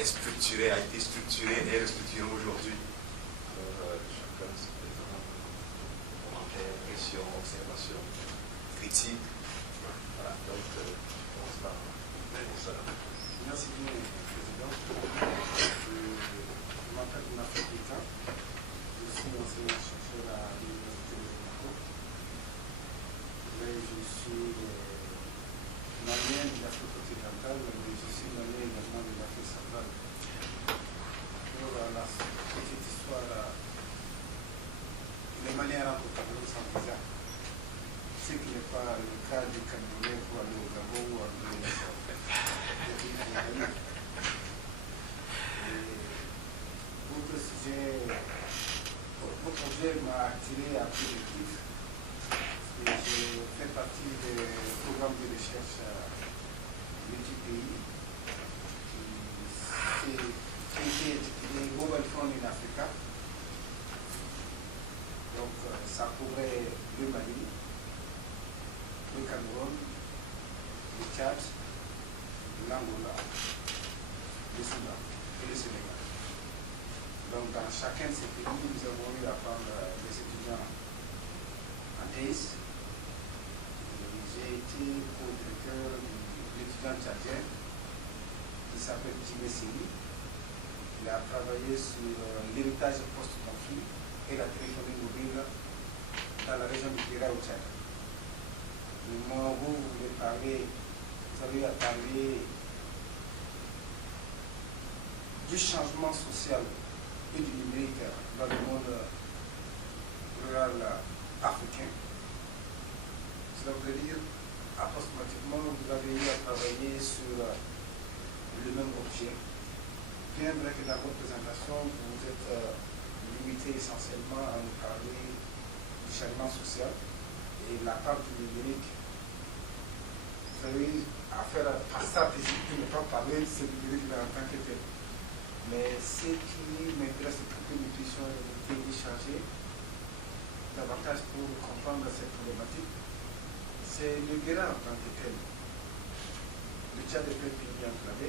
est structurée, a été structurée et restructurée aujourd'hui. Chacun se présente, commentaires, questions, observations, critiques. Voilà, donc je commence par ça. Merci bien, Président. Je m'appelle Nafek Bita. Je suis enseignant-chercheur à l'Université de Monaco. Je suis malien de l'Afrique occidentale, mais je suis malien également de l'Afrique centrale. Pour la petite histoire, les Maliens rentrent au Cameroun sans visa. Ce qui n'est pas le cas du Camerounais pour aller au Gabon ou à l'Université. Votre sujet m'a attiré à plus de titres. Je fais partie des programmes de recherche multi-pays qui est intitulé Mobile Phone in Africa. Donc, ça couvrait le Mali, le Cameroun, le Tchad, l'Angola, le Soudan et le Sénégal. Donc, dans chacun de ces pays, nous avons eu à prendre des étudiants en thèse. J'ai été co-directeur de l'étudiant tchadien qui s'appelle Jimé Sini. Il a travaillé sur l'héritage post-conflit et la téléphonie mobile dans la région du Kira au Tchad. Le moment où vous voulez parler, vous avez à parler du changement social et du numérique dans le monde rural africain. Cela veut dire, approximativement, vous avez eu à travailler sur le même objet. Bien vrai que dans votre présentation, vous êtes limité essentiellement à nous parler du changement social et la part du numérique. Vous avez affaire à stratégie de ne pas parler de ce numérique en tant que tel. Mais ce qui m'intéresse pour que nous puissions échanger davantage pour comprendre cette problématique, c'est le Guéra en tant que tel. Le Tchad est un pays enclavé.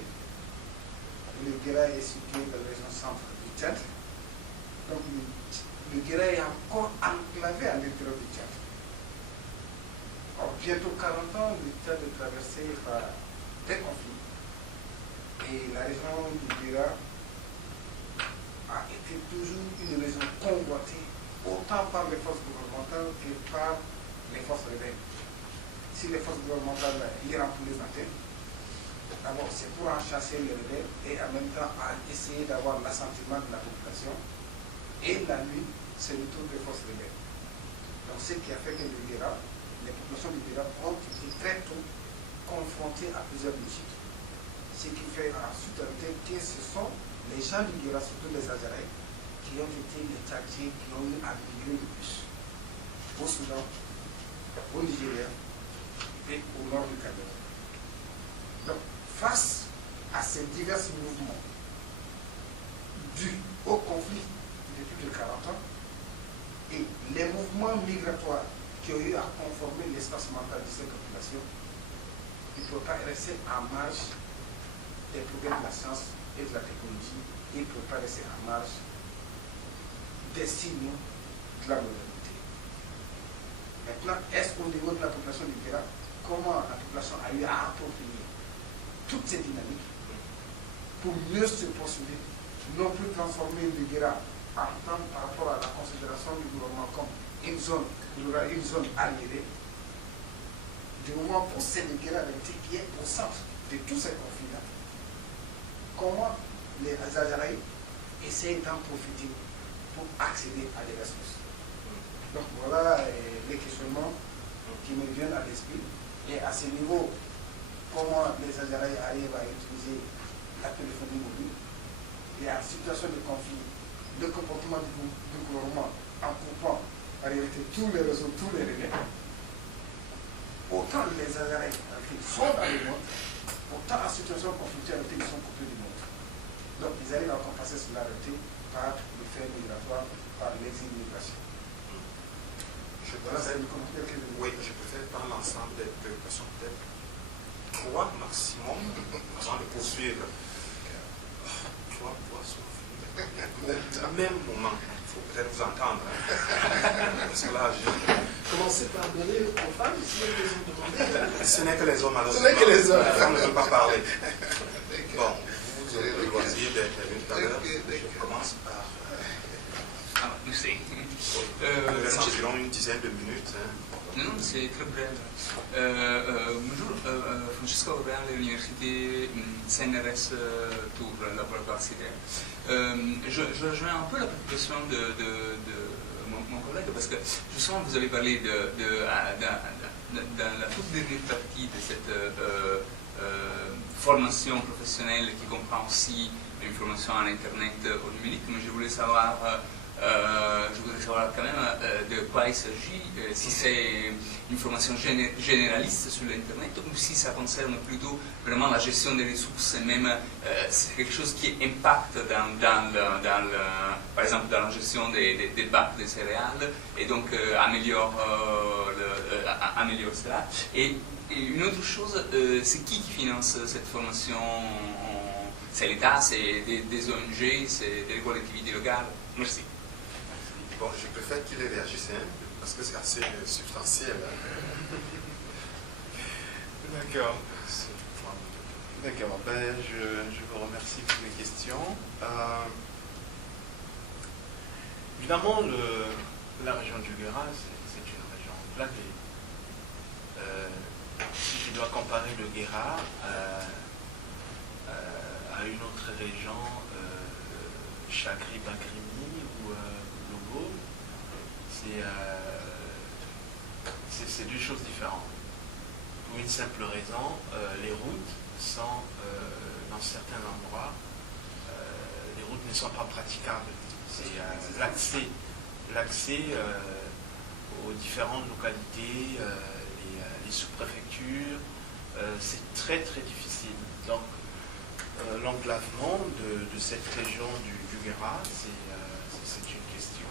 Le Guéra est situé dans la région centre du Tchad. Donc le Guéra est encore enclavé à l'intérieur du Tchad. Or, bientôt 40 ans, le Tchad est traversé par des conflits. Et la région du Guéra a été toujours une région convoitée, autant par les forces gouvernementales que par les forces rebelles. Si les forces gouvernementales y rentrent les matins, d'abord c'est pour en chasser les rebelles et en même temps à essayer d'avoir l'assentiment de la population. Et la nuit, c'est le tour des forces rebelles. Donc ce qui a fait que les populations du Guéra ont été très tôt confrontées à plusieurs défis. Ce qui fait ensuite que ce sont les gens du Guéra, surtout les Azaraïs, qui ont été les Tchadiens qui ont eu à migrer le plus au Soudan, au Nigeria et au nord du Cameroun. Donc, face à ces divers mouvements dus au conflit depuis plus de 40 ans et les mouvements migratoires qui ont eu à conformer l'espace mental de ces populations, il ne faut pas rester en marge des progrès de la science et de la technologie, et ne peut pas rester en marge des signes de la modernité. Maintenant, est-ce qu'au niveau de la population du Guéra, comment la population a eu à approprier toutes ces dynamiques pour mieux se poursuivre, non plus transformer le Guéra en temps par rapport à la considération du gouvernement comme une zone rurale, une zone arriérée, du moment où c'est le Guéra qui est au centre de tous ces conflits-là. Comment les Azaraïs essayent d'en profiter pour accéder à des ressources. Donc voilà les questionnements qui me viennent à l'esprit. Et à ce niveau, comment les Azaraïs arrivent à utiliser la téléphonie mobile. Et en situation de conflit, de comportement du gouvernement en coupant en réalité tous les réseaux, tous les relais, autant les arrêts sont dans le monde, autant en situation conflictuelle ils sont coupés du monde. Donc ils arrivent à compenser cela par le fait migratoire, par l'exil-migration. Oui, je préfère par l'ensemble des préoccupations, peut-être 3 maximum, avant de poursuivre. 3 poissons. Au même moment, il faut peut-être vous entendre. Parce que là, Commencez par donner aux femmes, si elles ont demandé. ce n'est que les hommes, malheureusement. Ce n'est que les hommes. Les femmes ne veulent pas parler. Bon, vous aurez le loisir d'intervenir tout à l'heure. Je commence par... Merci. Il reste environ une dizaine de minutes. Non, c'est très bref. Bonjour, Francesco Reale, l'université CNRS Tours, laboratoire CIDER. Je rejoins un peu la préoccupation de mon collègue, parce que justement vous avez parlé dans la toute dernière partie de cette formation professionnelle qui comprend aussi une formation en Internet au numérique, mais je voudrais savoir quand même de quoi il s'agit, si c'est une formation généraliste sur l'Internet ou si ça concerne plutôt vraiment la gestion des ressources et même c'est quelque chose qui impacte par exemple dans la gestion des bacs de céréales et donc améliore cela. Et une autre chose, c'est qui finance cette formation? C'est l'État, c'est des ONG, c'est des collectivités locales? Merci. Bon, je préfère qu'il ait réagi, parce que c'est assez substantiel. D'accord. D'accord. Ben, je vous remercie pour les questions. Évidemment, la région du Guéra, c'est une région planée. Si je dois comparer le Guéra à une autre région, Chagri-Bagrimi ou Logo, c'est deux choses différentes. Pour une simple raison, les routes sont, dans certains endroits, les routes ne sont pas praticables. C'est l'accès aux différentes localités, les sous-préfectures, c'est très très difficile. Donc, l'enclavement de cette région du Guéra, c'est une question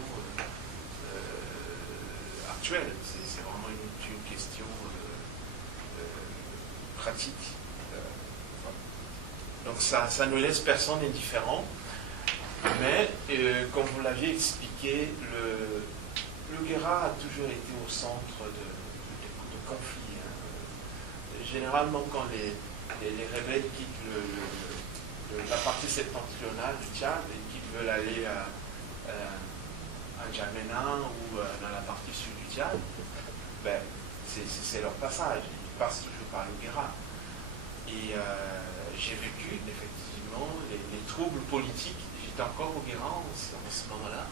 actuelle, c'est vraiment une question pratique. Donc ça ne laisse personne indifférent, mais comme vous l'aviez expliqué, le Guéra a toujours été au centre de conflits. Généralement, quand les rebelles quittent la partie septentrionale du Tchad et qu'ils veulent aller à N'Djamena ou dans la partie sud du Tchad, ben, c'est leur passage. Ils passent toujours par le Guéra. Et j'ai vécu effectivement les troubles politiques. J'étais encore au Guéra en ce moment-là.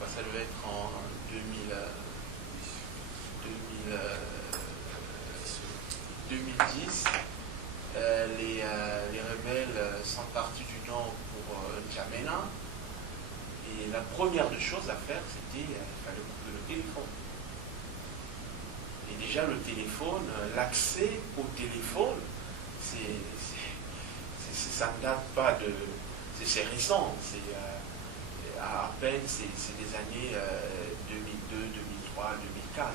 Ça devait être en 2010. Les rebelles sont partis du nord pour N'Djamena. Et la première des choses à faire, c'était qu'il fallait couper le téléphone. Et déjà le téléphone, l'accès au téléphone, ça ne date pas de... C'est récent, à peine, c'est des années 2002, 2003, 2004,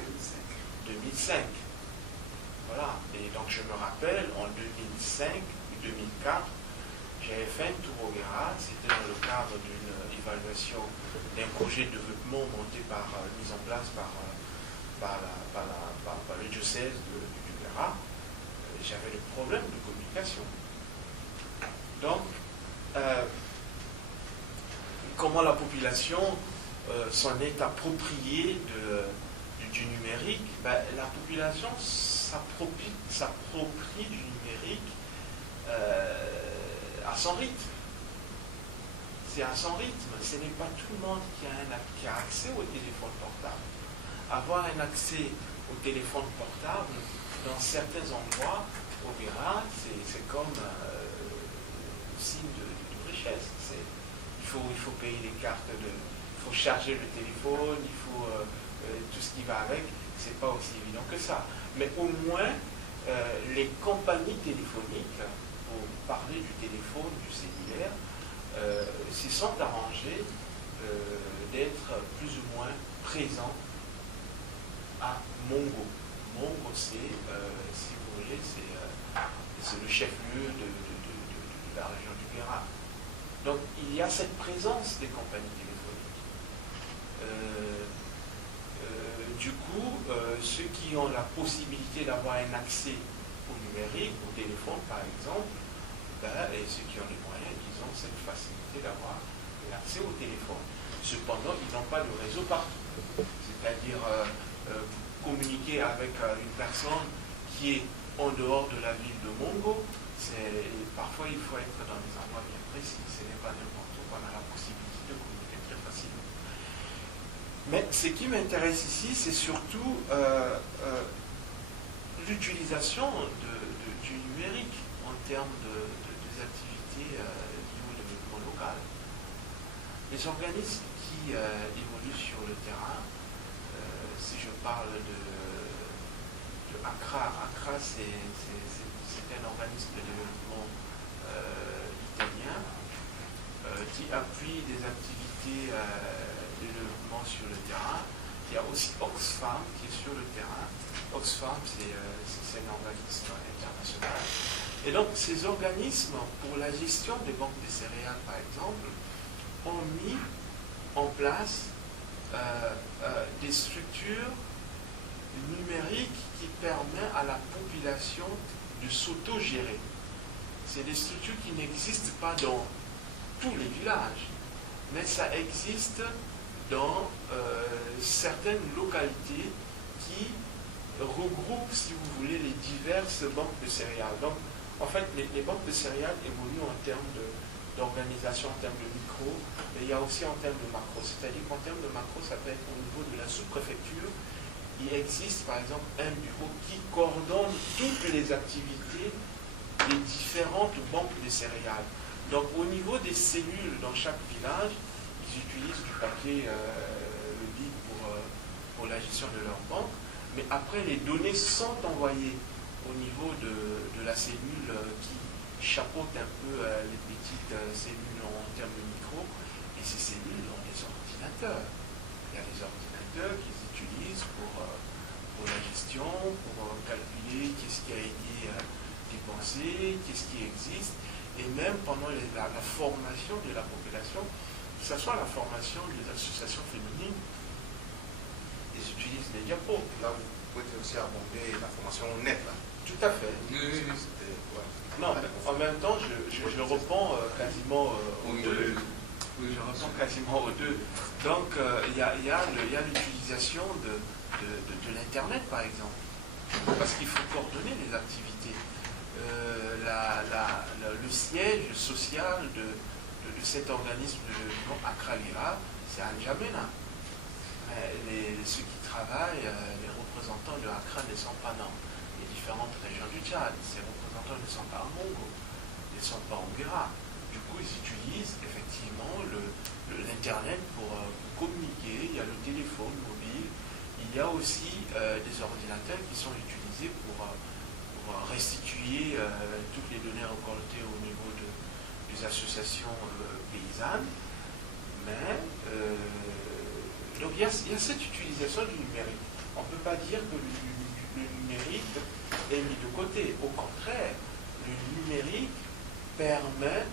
2005. Voilà, et donc je me rappelle, en 2005 ou 2004, j'avais fait un tour au Guéra, c'était dans le cadre d'une évaluation d'un projet de développement mis en place par le diocèse du Guéra. J'avais des problèmes de communication. Donc, comment la population s'en est appropriée du numérique? La population s'approprie du numérique à son rythme. C'est à son rythme. Ce n'est pas tout le monde qui a accès au téléphone portable. Avoir un accès au téléphone portable dans certains endroits au Guéra, c'est comme signe de richesse. Il il faut payer les cartes, il faut charger le téléphone, il faut tout ce qui va avec. C'est pas aussi évident que ça. Mais au moins, les compagnies téléphoniques, pour parler du téléphone, du cellulaire, s'y sont arrangées d'être plus ou moins présents à Mongo. Mongo, c'est, si vous voulez, c'est le chef-lieu de la région du Guéra. Donc il y a cette présence des compagnies téléphoniques. Du coup, ceux qui ont la possibilité d'avoir un accès au numérique, au téléphone par exemple, et ceux qui ont les moyens, ils ont cette facilité d'avoir l'accès au téléphone. Cependant, ils n'ont pas de réseau partout. C'est-à-dire communiquer avec une personne qui est en dehors de la ville de Mongo, parfois il faut être dans des endroits bien précis. Ce n'est pas n'importe où qu'on a la possibilité de communiquer très facilement. Mais ce qui m'intéresse ici, c'est surtout l'utilisation du numérique en termes des activités liées au développement local. Les organismes qui évoluent sur le terrain, si je parle de ACRA, c'est un organisme de développement italien qui appuie des activités de développement sur le terrain. Il y a aussi Oxfam qui est sur le terrain. Oxfam, c'est un organisme international. Et donc, ces organismes, pour la gestion des banques de céréales, par exemple, ont mis en place des structures numériques qui permettent à la population de s'auto-gérer. C'est des structures qui n'existent pas dans tous les villages, mais ça existe dans certaines localités qui regroupent, si vous voulez, les diverses banques de céréales. Donc, en fait, les banques de céréales évoluent en termes d'organisation, en termes de micro, mais il y a aussi en termes de macro. C'est-à-dire qu'en termes de macro, ça peut être au niveau de la sous-préfecture. Il existe, par exemple, un bureau qui coordonne toutes les activités des différentes banques de céréales. Donc, au niveau des cellules dans chaque village, ils utilisent du papier big pour la gestion de leur banque. Mais après, les données sont envoyées au niveau de la cellule qui chapeaute un peu les petites cellules en termes de micro. Et ces cellules ont des ordinateurs. Il y a des ordinateurs qu'ils utilisent pour la gestion, pour calculer qu'est-ce qui a été dépensé, qu'est-ce qui existe. Et même pendant la formation de la population, que ce soit la formation des associations féminines, ils utilisent des diapos. Là, vous pouvez aussi aborder la formation nette, là. Tout à fait. Non, en même temps, je reprends quasiment aux deux. Je reprends quasiment aux deux. Donc, il y a l'utilisation de l'Internet, par exemple. Parce qu'il faut coordonner les activités. Le siège social de cet organisme de développement ACRA-Guéra, c'est à N'Djamena. Ceux qui travaillent, les représentants de ACRA ne sont pas dans les différentes régions du Tchad. Ces représentants ne sont pas à Mongo, ils ne sont pas en Guéra. Du coup, ils utilisent effectivement l'Internet pour communiquer. Il y a le téléphone mobile. Il y a aussi des ordinateurs qui sont utilisés pour restituer toutes les données récoltées au niveau des associations paysannes. Mais donc il y a cette utilisation du numérique. On ne peut pas dire que le numérique est mis de côté. Au contraire, le numérique permet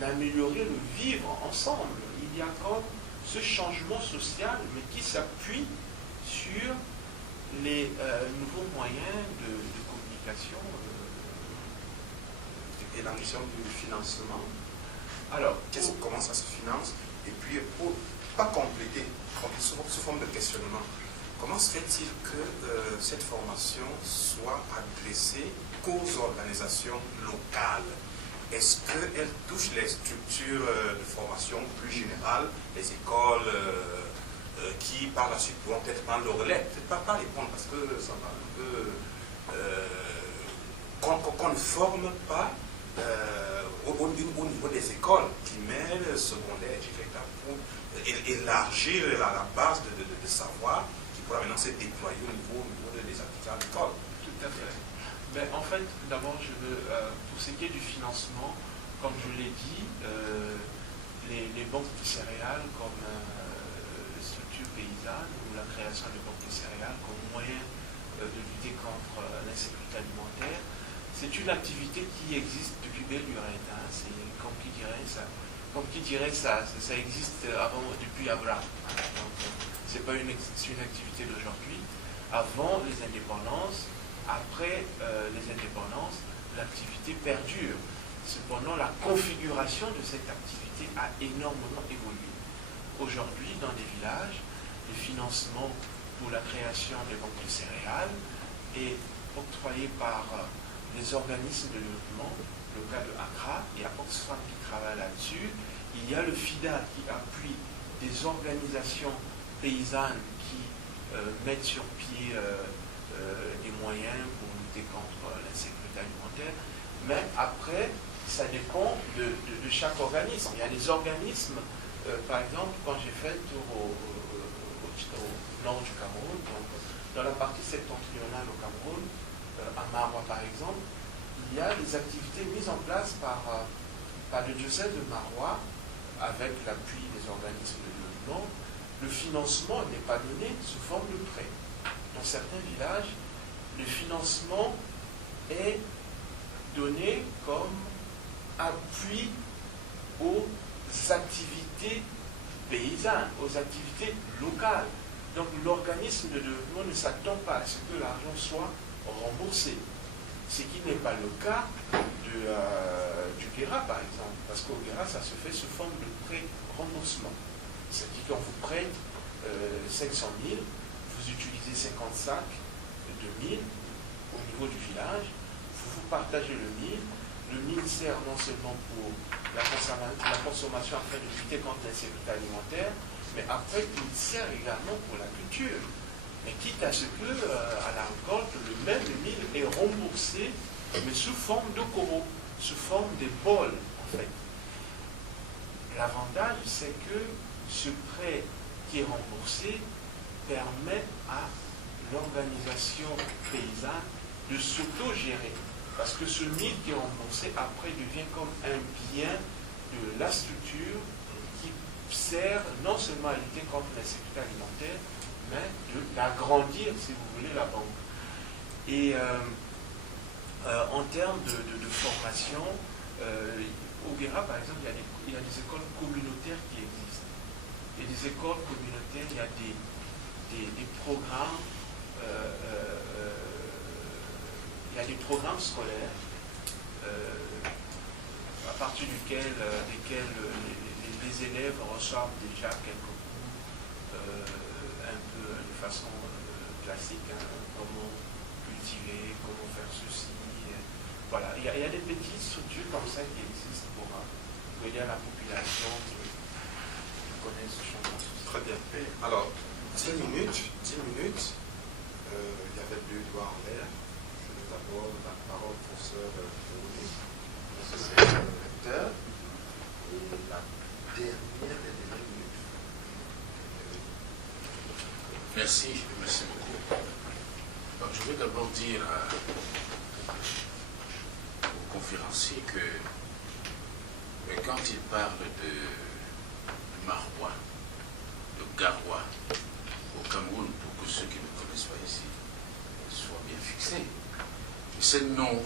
d'améliorer le vivre ensemble. Il y a comme ce changement social, mais qui s'appuie sur les nouveaux moyens de communication. Et la mission du financement, alors, comment ça se finance? Et puis, pour pas compléter, sous forme de questionnement, comment se fait-il que cette formation soit adressée qu'aux organisations locales? Est-ce qu'elle touche les structures de formation plus générales, les écoles qui par la suite pourront peut-être prendre le relais? Peut-être pas les prendre parce que ça va un peu... qu'on ne forme pas au niveau des écoles primaires, secondaires, etc., pour élargir la base de savoir qui pourra maintenant se déployer au niveau des activités à l'école. Tout à fait. Ben, en fait, d'abord, je veux, pour ce qui est du financement, comme je l'ai dit, les banques de céréales comme structure paysanne ou la création de banques de céréales comme moyen de lutter contre l'insécurité alimentaire, c'est une activité qui existe depuis belle lurette. Hein. C'est comme qui dirait ça existe depuis Abraham. Hein. Donc, c'est pas une activité d'aujourd'hui. Avant les indépendances, après les indépendances, l'activité perdure. Cependant, la configuration de cette activité a énormément évolué. Aujourd'hui, dans les villages, le financement pour la création des banques de céréales est octroyé par les organismes de développement. Le cas de Accra, il y a Oxfam qui travaille là-dessus. Il y a le FIDA qui appuie des organisations paysannes qui mettent sur pied des moyens pour lutter contre l'insécurité alimentaire. Mais après, ça dépend de chaque organisme. Il y a des organismes, par exemple, quand j'ai fait le tour au nord du Cameroun, donc dans la partie septentrionale au Cameroun, à Maroua par exemple, il y a des activités mises en place par le diocèse de Maroua, avec l'appui des organismes de développement. Le financement n'est pas donné sous forme de prêt. Dans certains villages, le financement est donné comme appui aux activités paysannes, aux activités locales. Donc l'organisme de développement ne s'attend pas à ce que l'argent soit remboursé. Ce qui n'est pas le cas du Guéra, par exemple. Parce qu'au Guéra, ça se fait sous forme de prêt-remboursement. C'est-à-dire qu'on vous prête 500 000, vous utilisez 50 sacs de 1000 au niveau du village, vous partagez le 1000. Le 1000 sert non seulement pour la consommation afin de lutter contre l'insécurité alimentaire, mais après, il sert également pour la culture. Mais quitte à ce que, à la récolte, le même 1000 est remboursé, mais sous forme de coraux, sous forme de bols, en fait. L'avantage, c'est que ce prêt qui est remboursé permet à l'organisation paysanne de s'auto-gérer. Parce que ce 1000 qui est remboursé, après, devient comme un bien de la structure qui sert non seulement à lutter contre l'insécurité alimentaire, mais d'agrandir, si vous voulez, la banque. Et en termes de formation, au Guéra, par exemple, il y a des écoles communautaires qui existent. Et des écoles communautaires, il y a des programmes, il y a des programmes scolaires à partir desquels les élèves reçoivent déjà quelques cours un peu de façon classique, hein, comment cultiver, comment faire ceci. Voilà, il y a des petites structures comme ça qui existent pour aider à la population qui connaît ce changement. Très bien. Alors, 10 minutes, il y avait 2 doigts en l'air. Je vais d'abord la parole au professeur Bourdi, professeur recteur, et la dernière des dernières minutes. Merci beaucoup. Donc, je vais d'abord dire aux conférenciers que quand ils parlent de Maroua, de Garoua, au Cameroun, pour que ceux qui ne connaissent pas ici soient bien fixés, ces noms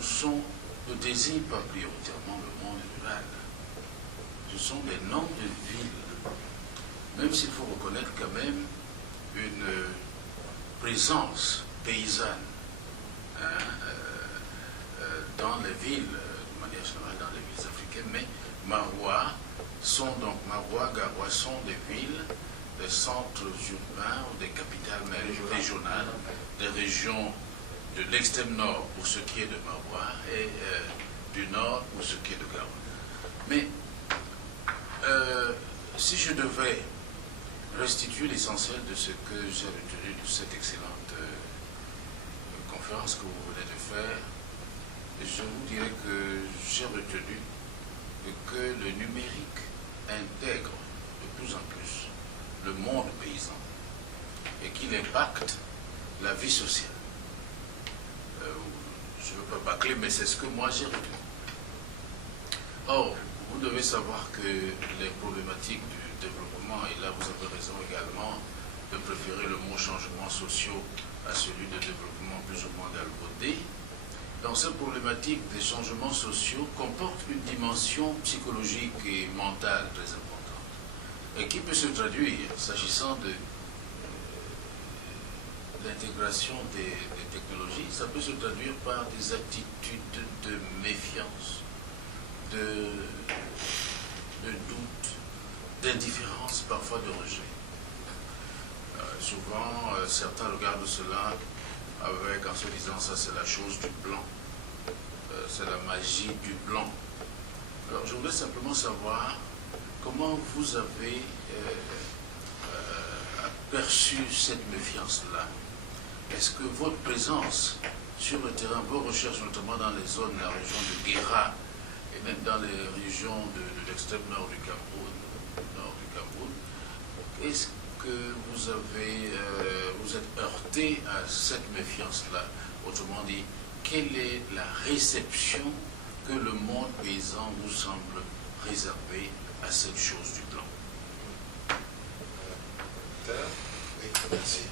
ne désignent pas prioritairement le monde rural. Ce sont des noms de villes, même s'il faut reconnaître quand même une présence paysanne dans les villes, de manière générale dans les villes africaines, mais Maroua, Garoua sont des villes, des centres urbains ou des capitales régionales, des régions de l'extrême nord pour ce qui est de Maroua et du nord pour ce qui est de Garoua. Mais si je devais restituer l'essentiel de ce que j'ai retenu de cette excellente conférence que vous venez de faire, je vous dirais que j'ai retenu que le numérique intègre de plus en plus le monde paysan et qu'il impacte la vie sociale. Je ne veux pas bâcler, mais c'est ce que moi j'ai retenu. Or, vous devez savoir que les problématiques du développement, et là vous avez raison également de préférer le mot changements sociaux à celui de développement plus ou moins galvaudé, dans cette problématique des changements sociaux comporte une dimension psychologique et mentale très importante et qui peut se traduire, s'agissant de l'intégration des technologies, ça peut se traduire par des attitudes de méfiance, de doute, d'indifférence, parfois de rejet. Souvent, certains regardent cela avec, en se disant, ça c'est la chose du blanc, c'est la magie du blanc. Alors je voudrais simplement savoir comment vous avez aperçu cette méfiance-là. Est-ce que votre présence sur le terrain, vos recherches notamment dans les zones, la région de Guéra et même dans les régions de l'extrême nord du Cameroun, est-ce que vous êtes heurté à cette méfiance-là? Autrement dit, quelle est la réception que le monde paysan vous semble réserver à cette chose du blanc? Oui, merci.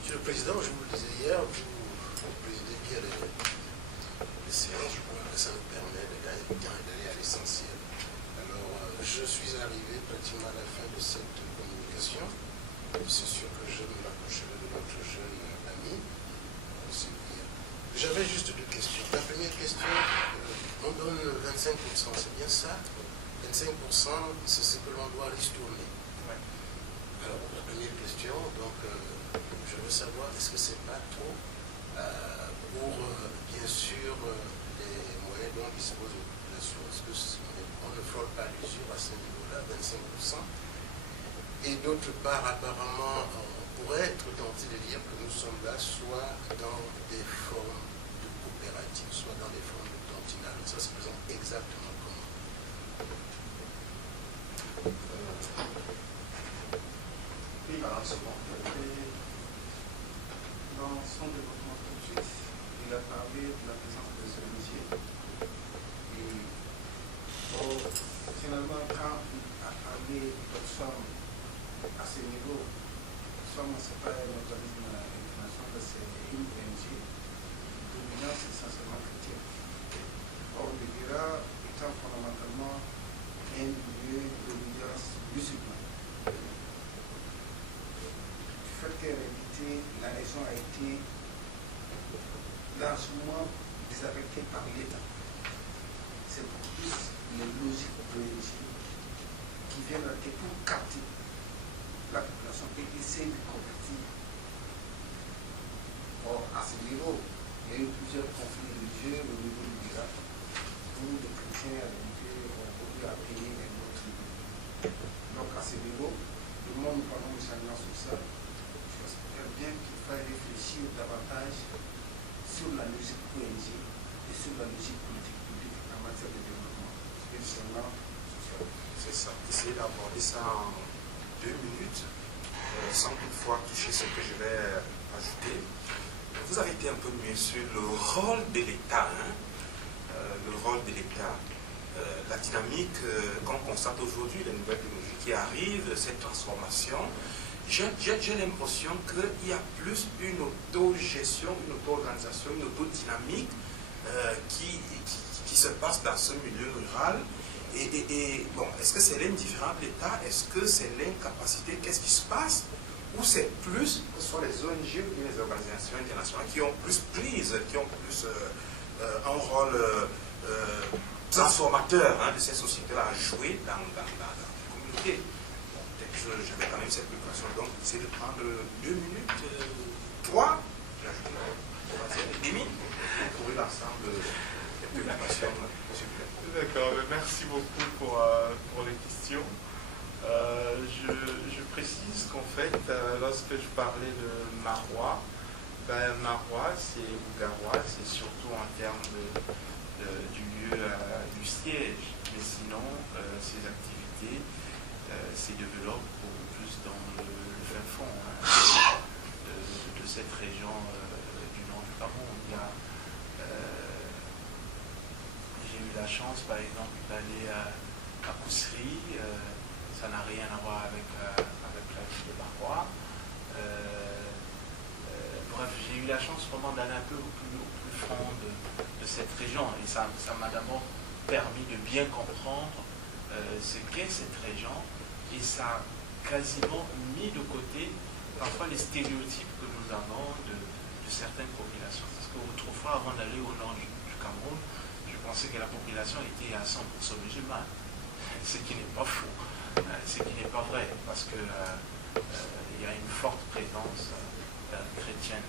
Monsieur le Président, je vous le disais hier, vous présidez bien les séances, je crois que ça nous permet de gagner du temps et d'aller à l'essentiel. Alors, je suis arrivé pratiquement à la fin de cette communication. C'est sûr que je me rapprocherai de notre jeune ami. J'avais juste deux questions. La première question, on donne 25%, c'est bien ça? 25%, c'est ce que l'on doit ristourner. Alors, la première question, donc, je veux savoir, est-ce que c'est pas trop pour, bien sûr, les moyens dont dispose la population? Est-ce qu'on ne frôle pas l'usure à ce niveau-là, 25%? Et d'autre part, apparemment, on pourrait être tenté de dire que nous sommes là soit dans des formes de coopératives, soit dans des formes de tantinat. Ça se présente exactement comment? Oui, alors c'est bon. Dans son développement tout de suite, il a parlé de la présence de ce métier. Et finalement, quand il a parlé d'Oxfam à ce niveau, Oxfam, ce n'est pas un organisme international, c'est une ONG. Dominance essentiellement chrétienne. Or, le Guéra étant fondamentalement un lieu de dominance musulmane. Du fait qu'en réalité, la région a été largement désaffectée par l'État. C'est pour plus les logiques ONG qui viennent pour capter la population et essayer de convertir. Or, à ce niveau, il y a eu plusieurs conflits religieux au niveau du Guéra où les chrétiens ont voulu appeler un autre niveau. Donc, à ce niveau, le monde nous parlons du changement social. J'espère bien qu'il faille réfléchir davantage sur la logique ONG et sur la logique politique publique en matière de développement, spécialement social. C'est ça. Essayer d'aborder ça en 2 minutes, sans toutefois toucher ce que je vais ajouter. Vous avez été un peu mieux sur le rôle de l'État. Le rôle de l'État. La dynamique qu'on constate aujourd'hui, les nouvelles technologies qui arrivent, cette transformation, j'ai l'impression qu'il y a plus une autogestion, une auto-organisation, une autodynamique qui se passe dans ce milieu rural. Et bon, est-ce que c'est l'indifférence de l'État? Est-ce que c'est l'incapacité? Qu'est-ce qui se passe? Ou c'est plus, que ce soit les ONG ou les organisations internationales qui ont plus prise, qui ont plus un rôle transformateur de ces sociétés-là à jouer dans la communauté? J'avais quand même cette préoccupation, donc c'est de prendre 2 minutes, 3, j'ai ajouté 3 demi, pour trouver l'ensemble des préoccupations. D'accord, merci beaucoup pour les questions. Je précise qu'en fait, lorsque je parlais de Marois, Marois, c'est Ougarois, c'est surtout en termes du lieu du siège. Mais sinon, ces activités se développent beaucoup plus dans le fin fond de cette région du nord du Cameroun. J'ai eu la chance, par exemple, d'aller à Koussery. Ça n'a rien à voir avec la ville de Marois. Bref, j'ai eu la chance vraiment d'aller un peu au plus fond de cette région. Et ça m'a d'abord permis de bien comprendre ce qu'est cette région. Et ça a quasiment mis de côté parfois les stéréotypes que nous avons de certaines populations. Parce qu'autrefois, avant d'aller au nord du Cameroun, je pensais que la population était à 100% musulmane. Ce qui n'est pas faux, ce qui n'est pas vrai, parce qu'il y a une forte présence chrétienne.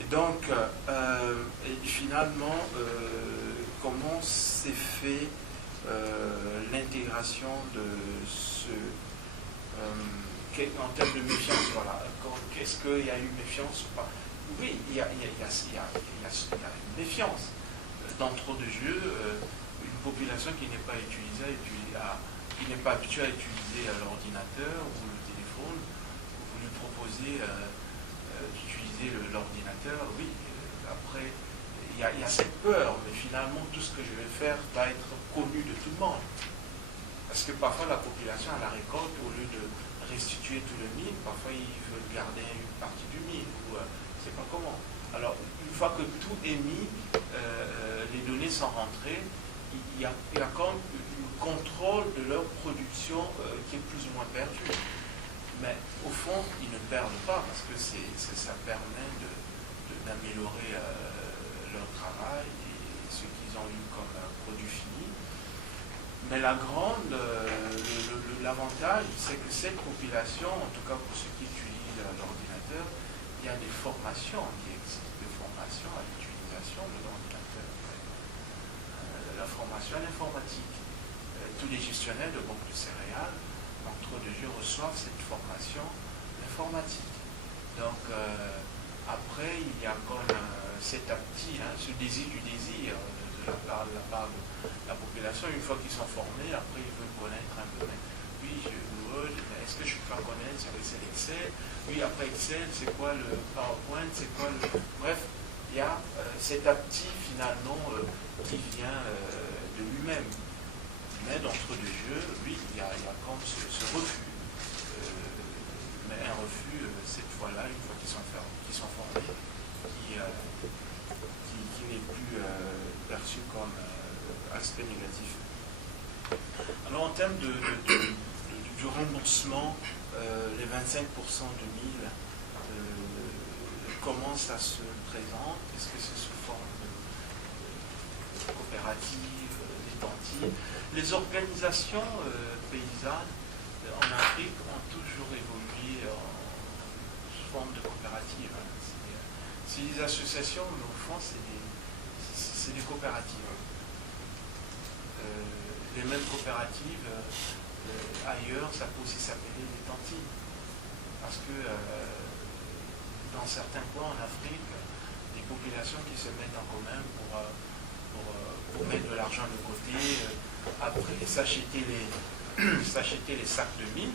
Et donc, finalement, comment s'est fait l'intégration de ce... en termes de méfiance, voilà. Est-ce qu'il y a eu méfiance ou pas? Oui, il y a une méfiance. D'entre de jeu, une population qui n'est pas utilisée, qui n'est pas habituée à utiliser l'ordinateur ou le téléphone, vous lui proposez d'utiliser l'ordinateur, oui, après, il y a cette peur, mais finalement, tout ce que je vais faire va être connu de tout le monde. Parce que parfois, la population, à la récolte, au lieu de restituer tout le mil, parfois, ils veulent garder une partie du mil, ou je ne sais pas comment. Alors, une fois que tout est mis, les données sont rentrées, il y a comme un contrôle de leur production qui est plus ou moins perdu. Mais au fond, ils ne perdent pas parce que ça permet d'améliorer leur travail et ce qu'ils ont eu comme produit fini. Mais l'avantage, c'est que cette population, en tout cas pour ceux qui utilisent l'ordinateur, il y a des formations qui existent, des formations à l'utilisation de l'ordinateur. La formation à l'informatique. Tous les gestionnaires de banques de céréales, entre deux jeux, reçoivent cette formation informatique. Donc, après, il y a comme cet appétit, ce désir du désir de la part de la population. Une fois qu'ils sont formés, après, ils veulent connaître un peu. Oui, Word, mais est-ce que je peux pas connaître ce que c'est l'Excel? Oui, après Excel, c'est quoi le PowerPoint? C'est quoi le... Bref, il y a cet appétit, finalement, qui vient de lui-même. Mais d'entre deux jeux, oui, il y a comme ce refus. Mais un refus, cette fois-là, une fois qu'ils sont formés, qui n'est plus perçu comme aspect négatif. Alors en termes du remboursement, les 25% de 1000, comment ça se présente? Est-ce que c'est sous forme de coopérative, d'étantine? Les organisations paysannes en Afrique ont toujours évolué en forme de coopérative. C'est des associations, mais au fond, c'est des coopératives. Les mêmes coopératives, ailleurs, ça peut aussi s'appeler des tantines. Parce que dans certains coins en Afrique, des populations qui se mettent en commun pour mettre de l'argent de côté, après s'acheter les sacs de mil,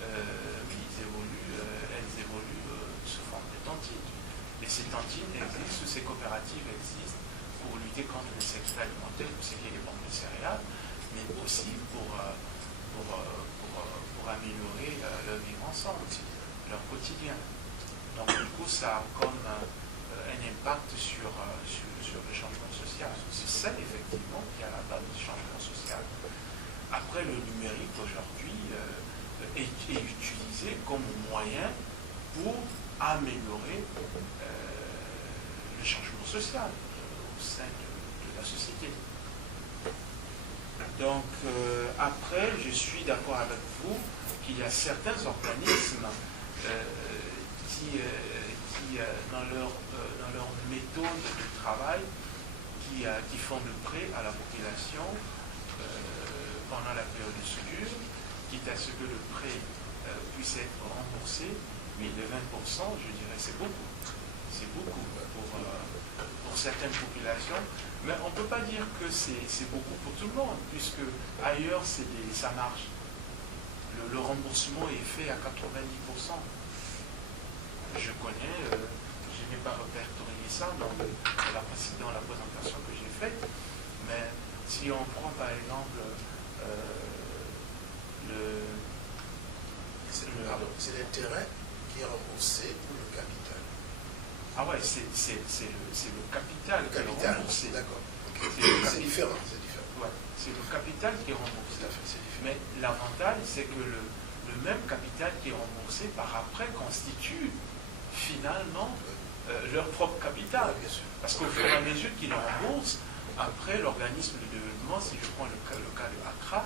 elles évoluent sous forme de tantines. Et ces tantines existent, ces coopératives existent pour lutter contre les secteurs alimentaires, pour ce qui est des banques de céréales, mais aussi pour améliorer leur vivre ensemble, leur quotidien. Donc du coup, ça a comme un impact sur le changement social. C'est ça, effectivement, qui est à la base du changement social. Après, le numérique, aujourd'hui, est utilisé comme moyen pour améliorer le changement social au sein de la société. Donc, après, je suis d'accord avec vous qu'il y a certains organismes qui dans leur méthode de travail, qui font de prêts à la population pendant la période de soudure, quitte à ce que le prêt puisse être remboursé, mais de 20%, je dirais, c'est beaucoup. c'est beaucoup pour certaines populations, mais on ne peut pas dire que c'est beaucoup pour tout le monde, puisque ailleurs ça marche. Le remboursement est fait à 90%. Je connais, je n'ai pas répertorié ça dans la présentation que j'ai faite, mais si on prend par exemple c'est l'intérêt qui est remboursé pour le capital. Ah ouais, c'est le capital qui est remboursé. D'accord. Okay. C'est différent. Ouais, c'est le capital qui est remboursé. Mais l'avantage, c'est que le même capital qui est remboursé par après constitue finalement leur propre capital. Bien sûr. Parce qu'au fur et à mesure qu'ils remboursent, après l'organisme de développement, si je prends le cas de Accra,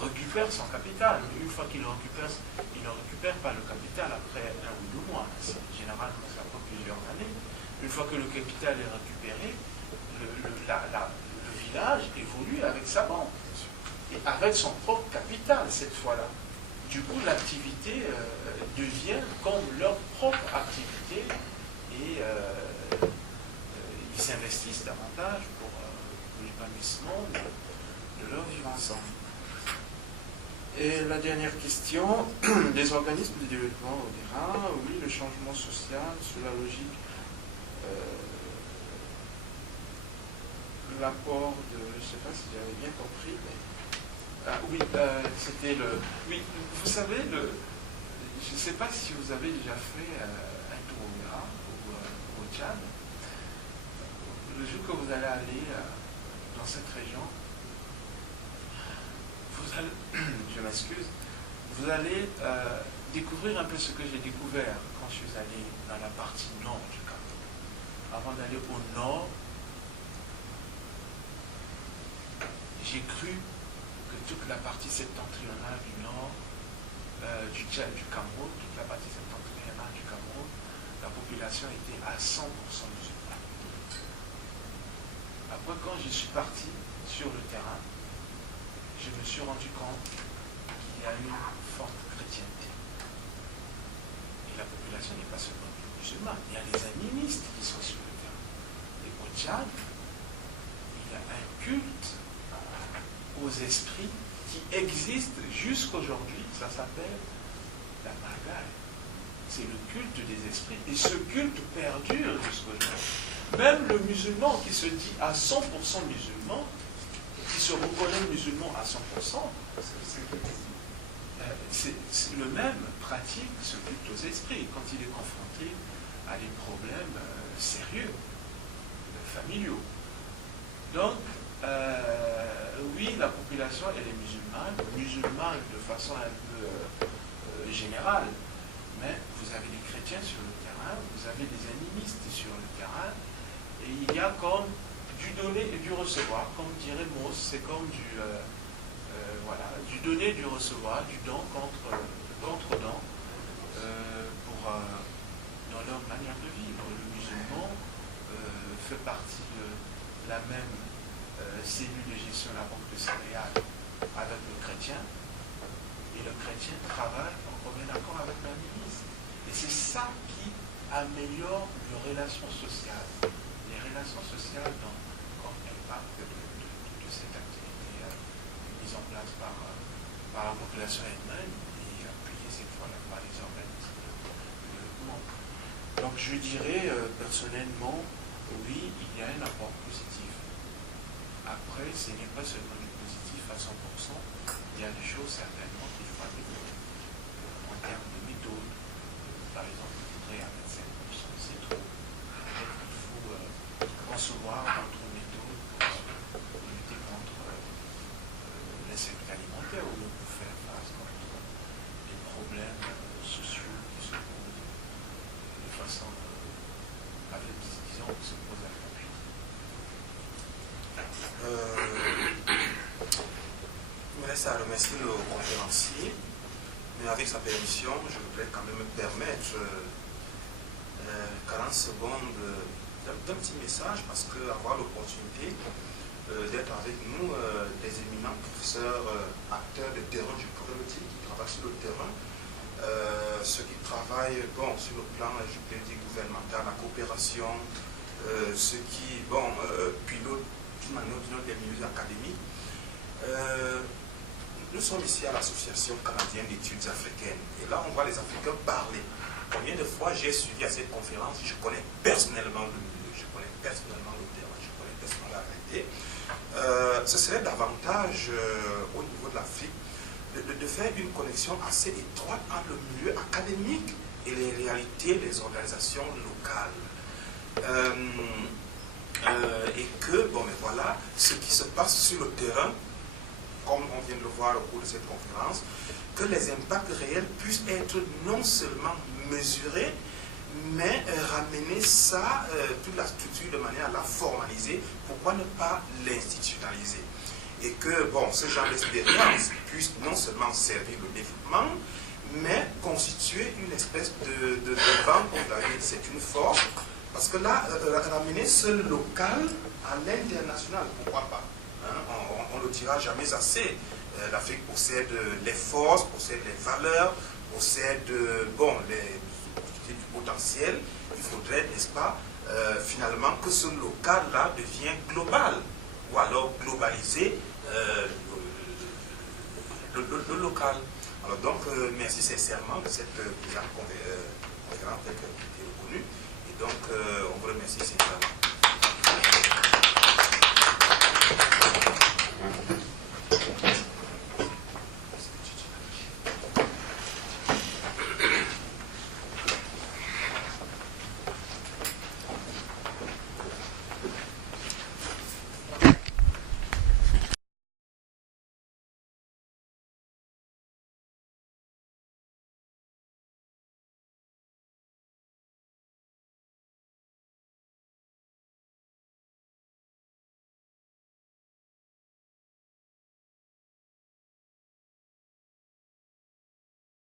récupère son capital. Une fois qu'il le récupère, il ne récupère pas le capital après 1 ou 2 mois. Généralement, ça prend plusieurs années. Une fois que le capital est récupéré, le village évolue avec sa banque. Et avec son propre capital, cette fois-là. Du coup, l'activité devient comme leur propre activité et ils s'investissent davantage pour l'épanouissement de leur vivre ensemble. Et la dernière question, des organismes de développement, on dira, oui, le changement social sous la logique, l'apport de, je ne sais pas si j'avais bien compris, mais oui, c'était le, oui, vous savez, je ne sais pas si vous avez déjà fait un tour au Ghana ou au Tchad, le jour que vous allez aller dans cette région, vous allez, je m'excuse, vous allez découvrir un peu ce que j'ai découvert quand je suis allé dans la partie nord du Cameroun. Avant d'aller au nord, j'ai cru que toute la partie septentrionale du nord, du Tchad, du Cameroun, toute la partie septentrionale du Cameroun, la population était à 100% musulmane. Après, quand je suis parti sur le terrain, je me suis rendu compte qu'il y a une forte chrétienté. Et la population n'est pas seulement musulmane, il y a les animistes qui sont sur le terrain. Et au Tchad, il y a un culte aux esprits qui existe jusqu'aujourd'hui, ça s'appelle la Margaï. C'est le culte des esprits, et ce culte perdure jusqu'aujourd'hui. Même le musulman qui se dit à 100% musulman, qui se reconnaît musulman à 100%, c'est le même pratique ce culte aux esprits quand il est confronté à des problèmes sérieux, familiaux. Donc, oui, la population, elle est musulmane de façon un peu générale, mais vous avez des chrétiens sur le terrain, vous avez des animistes sur le terrain, et il y a comme du donner et du recevoir, comme dirait Mauss, c'est comme voilà, du donner et du recevoir, du don contre don, dans leur manière de vivre. Le musulman fait partie de la même cellule de gestion de la banque de céréales avec le chrétien, et le chrétien travaille en commun accord avec l'animiste. Et c'est ça qui améliore les relations sociales. Les relations sociales comme impact de cette activité mise en place par la population elle-même et appuyée cette fois-là par les organismes de développement. Donc je dirais personnellement, oui, il y a un apport positif. Après, ce n'est pas seulement du positif à 100%, il y a des choses certainement qu'il faut améliorer. En termes de méthode, par exemple, il faudrait à 25%, c'est trop. Peut-être qu'il faut concevoir d'autres méthodes pour lutter contre l'insécurité alimentaire ou pour faire face contre les problèmes sociaux qui se posent de façon, disons, qui se posent avec l'appui. Il me reste à remercier le conférencier, mais avec sa permission, je voudrais quand même me permettre 40 secondes d'un petit message, parce qu'avoir l'opportunité d'être avec nous des éminents professeurs, acteurs de terrain du politique qui travaillent sur le terrain, ceux qui travaillent bon, sur le plan, je peux dire, gouvernemental, la coopération, ceux qui pilotent d'une manière ou d'une autre des milieux académiques. Nous sommes ici à l'Association canadienne d'études africaines et là on voit les Africains parler. Combien de fois j'ai suivi à cette conférence, je connais personnellement le milieu, je connais personnellement le terrain, je connais personnellement la réalité. Ce serait davantage au niveau de l'Afrique de faire une connexion assez étroite entre le milieu académique et les réalités des organisations locales. Et que, bon, mais voilà, ce qui se passe sur le terrain, comme on vient de le voir au cours de cette conférence, que les impacts réels puissent être non seulement mesurés, mais ramener ça, toute la structure de manière à la formaliser, pourquoi ne pas l'institutionnaliser? Et que, bon, ce genre d'expérience puisse non seulement servir le développement, mais constituer une espèce de banque, c'est une force, parce que là, ramener ce local à l'international, pourquoi pas? Hein, on ne le dira jamais assez. L'Afrique possède les forces, possède les valeurs, possède du potentiel. Il faudrait, n'est-ce pas, finalement que ce local-là devienne global, ou alors globaliser le local. Alors donc, merci sincèrement de cette conférence qui est reconnue. Et donc, on vous remercie sincèrement.